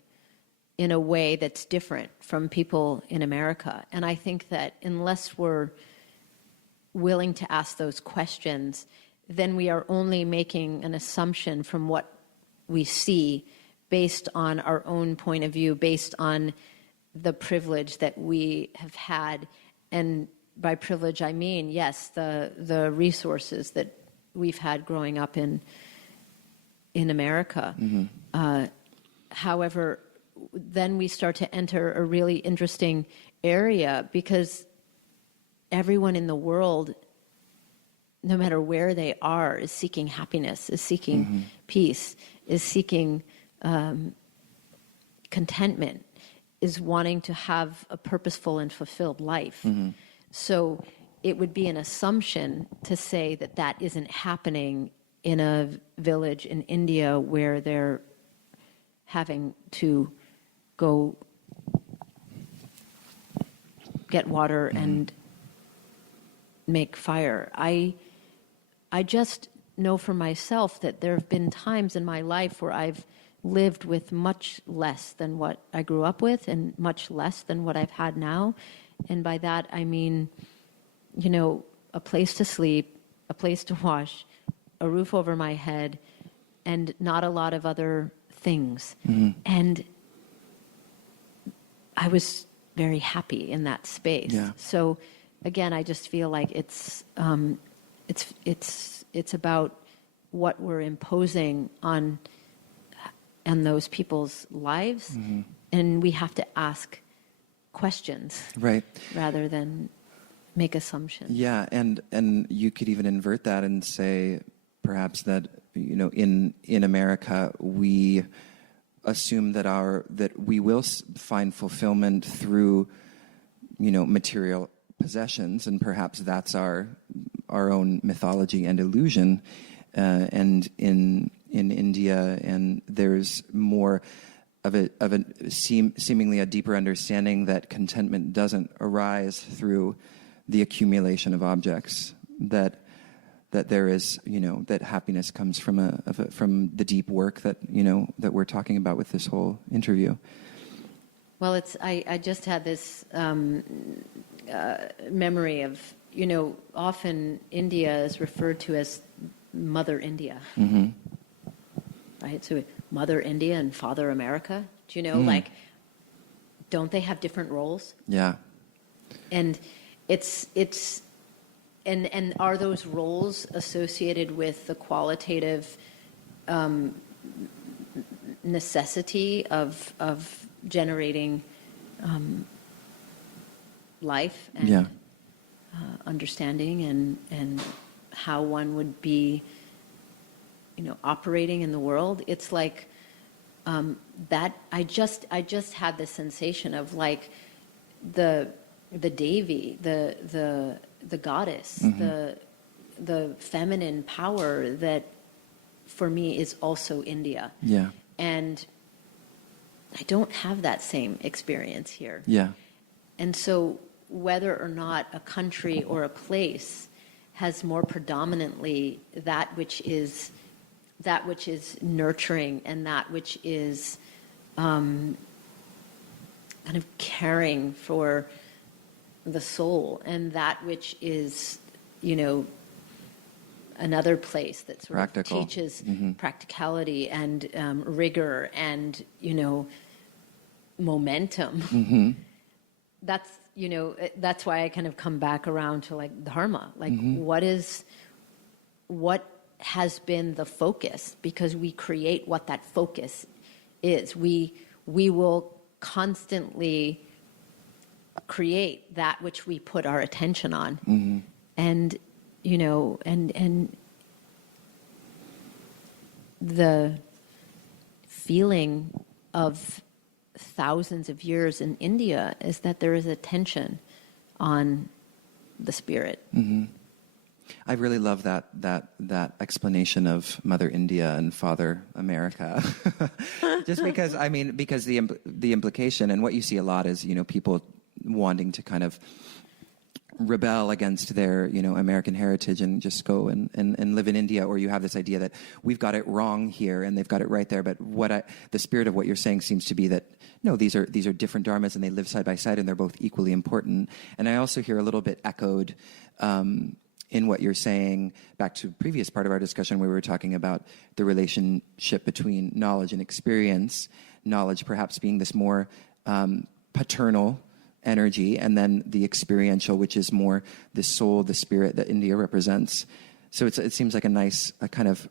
in a way that's different from people in America. And I think that unless we're willing to ask those questions, then we are only making an assumption from what we see based on our own point of view, based on the privilege that we have had. And by privilege, I mean, yes, the resources that we've had growing up in America. However, then we start to enter a really interesting area, because everyone in the world, no matter where they are, is seeking happiness, is seeking peace, is seeking contentment, is wanting to have a purposeful and fulfilled life. So it would be an assumption to say that that isn't happening in a village in India where they're having to go get water and make fire. I just know for myself that there have been times in my life where I've lived with much less than what I grew up with and much less than what I've had now. And by that, I mean, you know, a place to sleep, a place to wash, a roof over my head, and not a lot of other things. And I was very happy in that space. Yeah. So again, I just feel like it's about what we're imposing on those people's lives, and we have to ask questions, Right. rather than make assumptions. Yeah, and you could even invert that and say perhaps that, you know, in America we assume that we will find fulfillment through, you know, material possessions, and perhaps that's our own mythology and illusion. And in India, and there's more of a seemingly a deeper understanding that contentment doesn't arise through the accumulation of objects, that there is, you know, that happiness comes from from the deep work that, you know, that we're talking about with this whole interview. Well, I just had this memory of, you know, often India is referred to as Mother India, right? So Mother India and Father America, do you know, like, don't they have different roles? Yeah. And and are those roles associated with the qualitative necessity of generating life and understanding and how one would be, you know, operating in the world? It's like that. I just had this sensation of like the Devi, the goddess, the feminine power that for me is also India. Yeah. And I don't have that same experience here. Yeah. And so whether or not a country or a place has more predominantly that which is nurturing and that which is kind of caring for the soul, and that which is, you know, another place that sort Practical. of teaches practicality and rigor and, you know, momentum. That's, you know, that's why I kind of come back around to like dharma, like what has been the focus, because we create what that focus is. We will constantly create that which we put our attention on. And, you know, and the feeling of thousands of years in India is that there is a tension on the spirit. I really love that explanation of Mother India and Father America. Just because, because the implication and what you see a lot is, people wanting to kind of rebel against their, American heritage and just go and live in India, or you have this idea that we've got it wrong here and they've got it right there. But the spirit of what you're saying seems to be that, no, these are different dharmas and they live side by side and they're both equally important. And I also hear a little bit echoed in what you're saying, back to a previous part of our discussion where we were talking about the relationship between knowledge and experience, knowledge perhaps being this more paternal energy, and then the experiential, which is more the soul, the spirit that India represents. So it seems like a kind of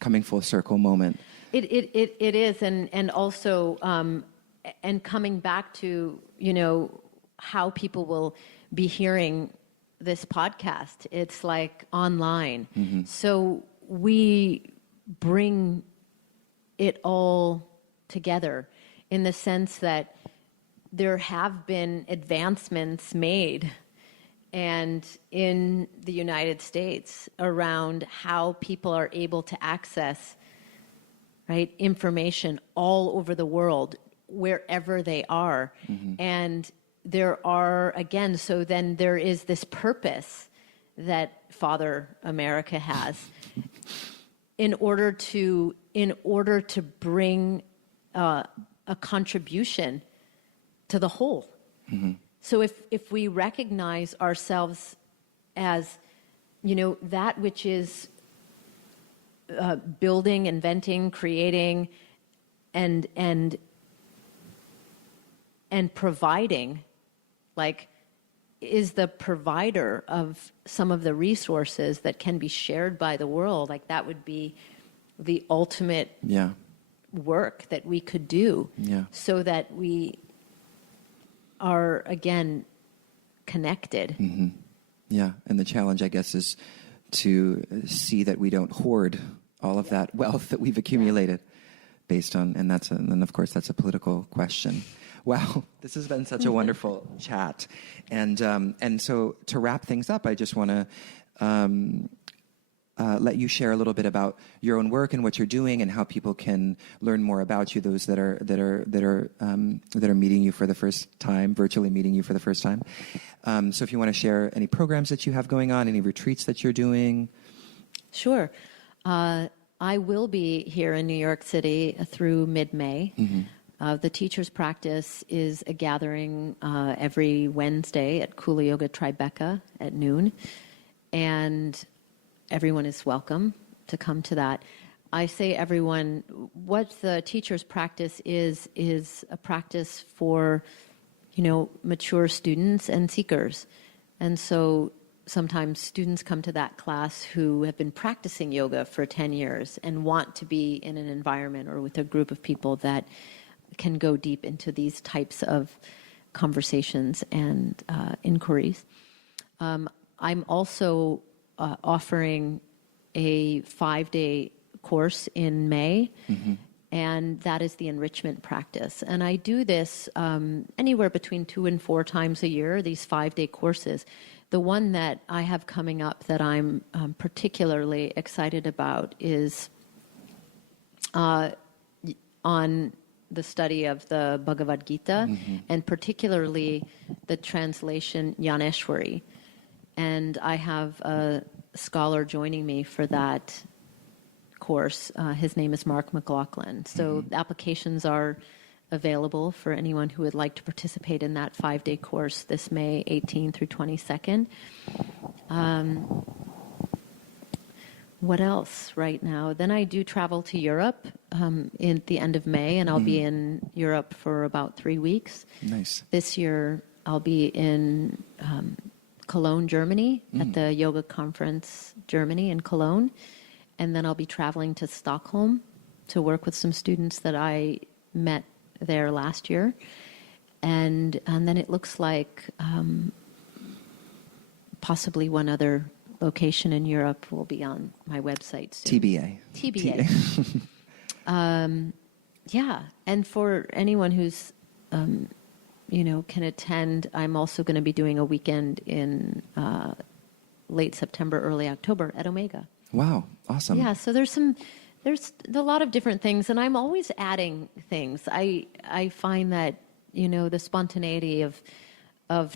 coming full circle moment. It is, and also, and coming back to, how people will be hearing this podcast. It's like online. Mm-hmm. So we bring it all together in the sense that there have been advancements made and in the United States around how people are able to access, right, information all over the world, wherever they are. Mm-hmm. And there are, again, so then there is this purpose that Father America has in order to bring a contribution to the whole. Mm-hmm. So if we recognize ourselves as, that which is building, inventing, creating, and providing, like, is the provider of some of the resources that can be shared by the world, like that would be the ultimate work that we could do, so that we are, again, connected. Mm-hmm. Yeah, and the challenge, I guess, is to see that we don't hoard all of that wealth that we've accumulated based on, and of course, that's a political question. Wow, this has been such a wonderful chat. And so to wrap things up, I just want to let you share a little bit about your own work and what you're doing and how people can learn more about you, those that are meeting you for the first time, virtually meeting you for the first time. So if you want to share any programs that you have going on, any retreats that you're doing. Sure. I will be here in New York City through mid-May. Mm-hmm. The Teacher's Practice is a gathering every Wednesday at Kula Yoga Tribeca at noon. And everyone is welcome to come to that. I say everyone, what the Teacher's Practice is a practice for, mature students and seekers. And so sometimes students come to that class who have been practicing yoga for 10 years and want to be in an environment or with a group of people that can go deep into these types of conversations and inquiries. I'm also offering a 5-day course in May, mm-hmm. and that is the enrichment practice. And I do this anywhere between 2 and 4 times a year, these 5-day courses. The one that I have coming up that I'm particularly excited about is on the study of the Bhagavad Gita, mm-hmm. and particularly the translation Yaneshwari. And I have a scholar joining me for that course. His name is Mark McLaughlin. So mm-hmm. applications are available for anyone who would like to participate in that 5-day course this May 18 through 22nd. What else right now? Then I do travel to Europe in the end of May, and I'll mm-hmm. be in Europe for about 3 weeks. Nice. This year I'll be in Cologne, Germany, at the Yoga Conference Germany in Cologne. And then I'll be traveling to Stockholm to work with some students that I met there last year. And then it looks like possibly one other location in Europe will be on my website soon. TBA. Yeah. And for anyone who's, can attend, I'm also going to be doing a weekend in late September, early October at Omega. Wow, awesome. Yeah, so there's a lot of different things, and I'm always adding things. I find that, the spontaneity of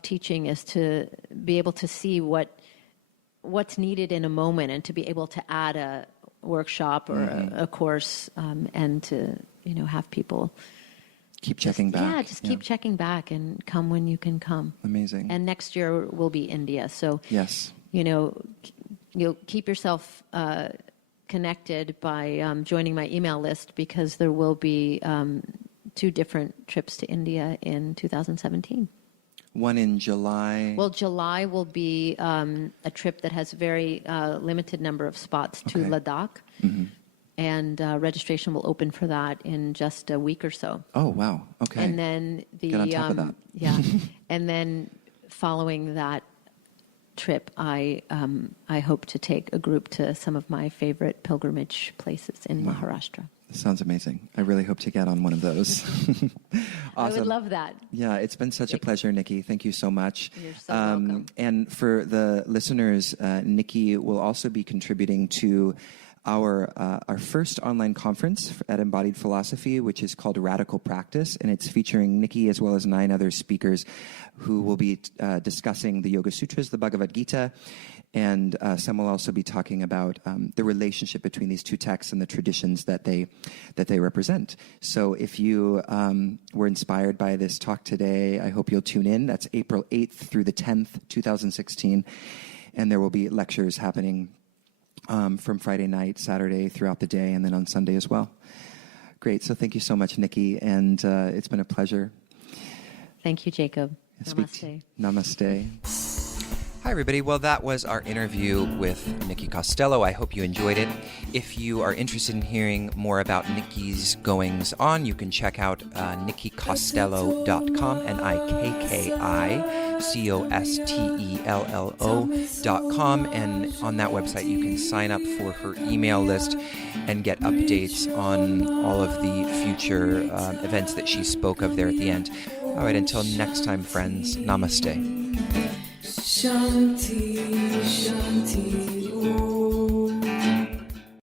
teaching is to be able to see what's needed in a moment, and to be able to add a workshop or a course, and to have people keep checking back. Yeah, just keep checking back and come when you can come. Amazing. And next year will be India, so yes, you'll keep yourself connected by joining my email list, because there will be 2 different trips to India in 2017. One in July. Well, July will be a trip that has a very limited number of spots to Ladakh. Mm-hmm. And registration will open for that in just a week or so. Oh, wow. Okay. And then Get on top of that. Yeah. And then following that trip, I hope to take a group to some of my favorite pilgrimage places in Maharashtra. Sounds amazing. I really hope to get on one of those. Awesome. I would love that. Yeah, it's been such a pleasure, Nikki. Thank you so much. You're so welcome. And for the listeners, Nikki will also be contributing to our first online conference at Embodied Philosophy, which is called Radical Practice, and it's featuring Nikki as well as 9 other speakers who will be discussing the Yoga Sutras, the Bhagavad Gita, and some will also be talking about the relationship between these 2 texts and the traditions that they represent. So if you were inspired by this talk today, I hope you'll tune in. That's April 8th through the 10th, 2016, and there will be lectures happening from Friday night, Saturday, throughout the day, and then on Sunday as well. Great. So thank you so much, Nikki, and it's been a pleasure. Thank you, Jacob. Namaste. Namaste. Hi, everybody. Well, that was our interview with Nikki Costello. I hope you enjoyed it. If you are interested in hearing more about Nikki's goings on, you can check out NikkiCostello.com, NikkiCostello.com, and on that website you can sign up for her email list and get updates on all of the future events that she spoke of there at the end. All right, until next time, friends, namaste. Shanti, Shanti.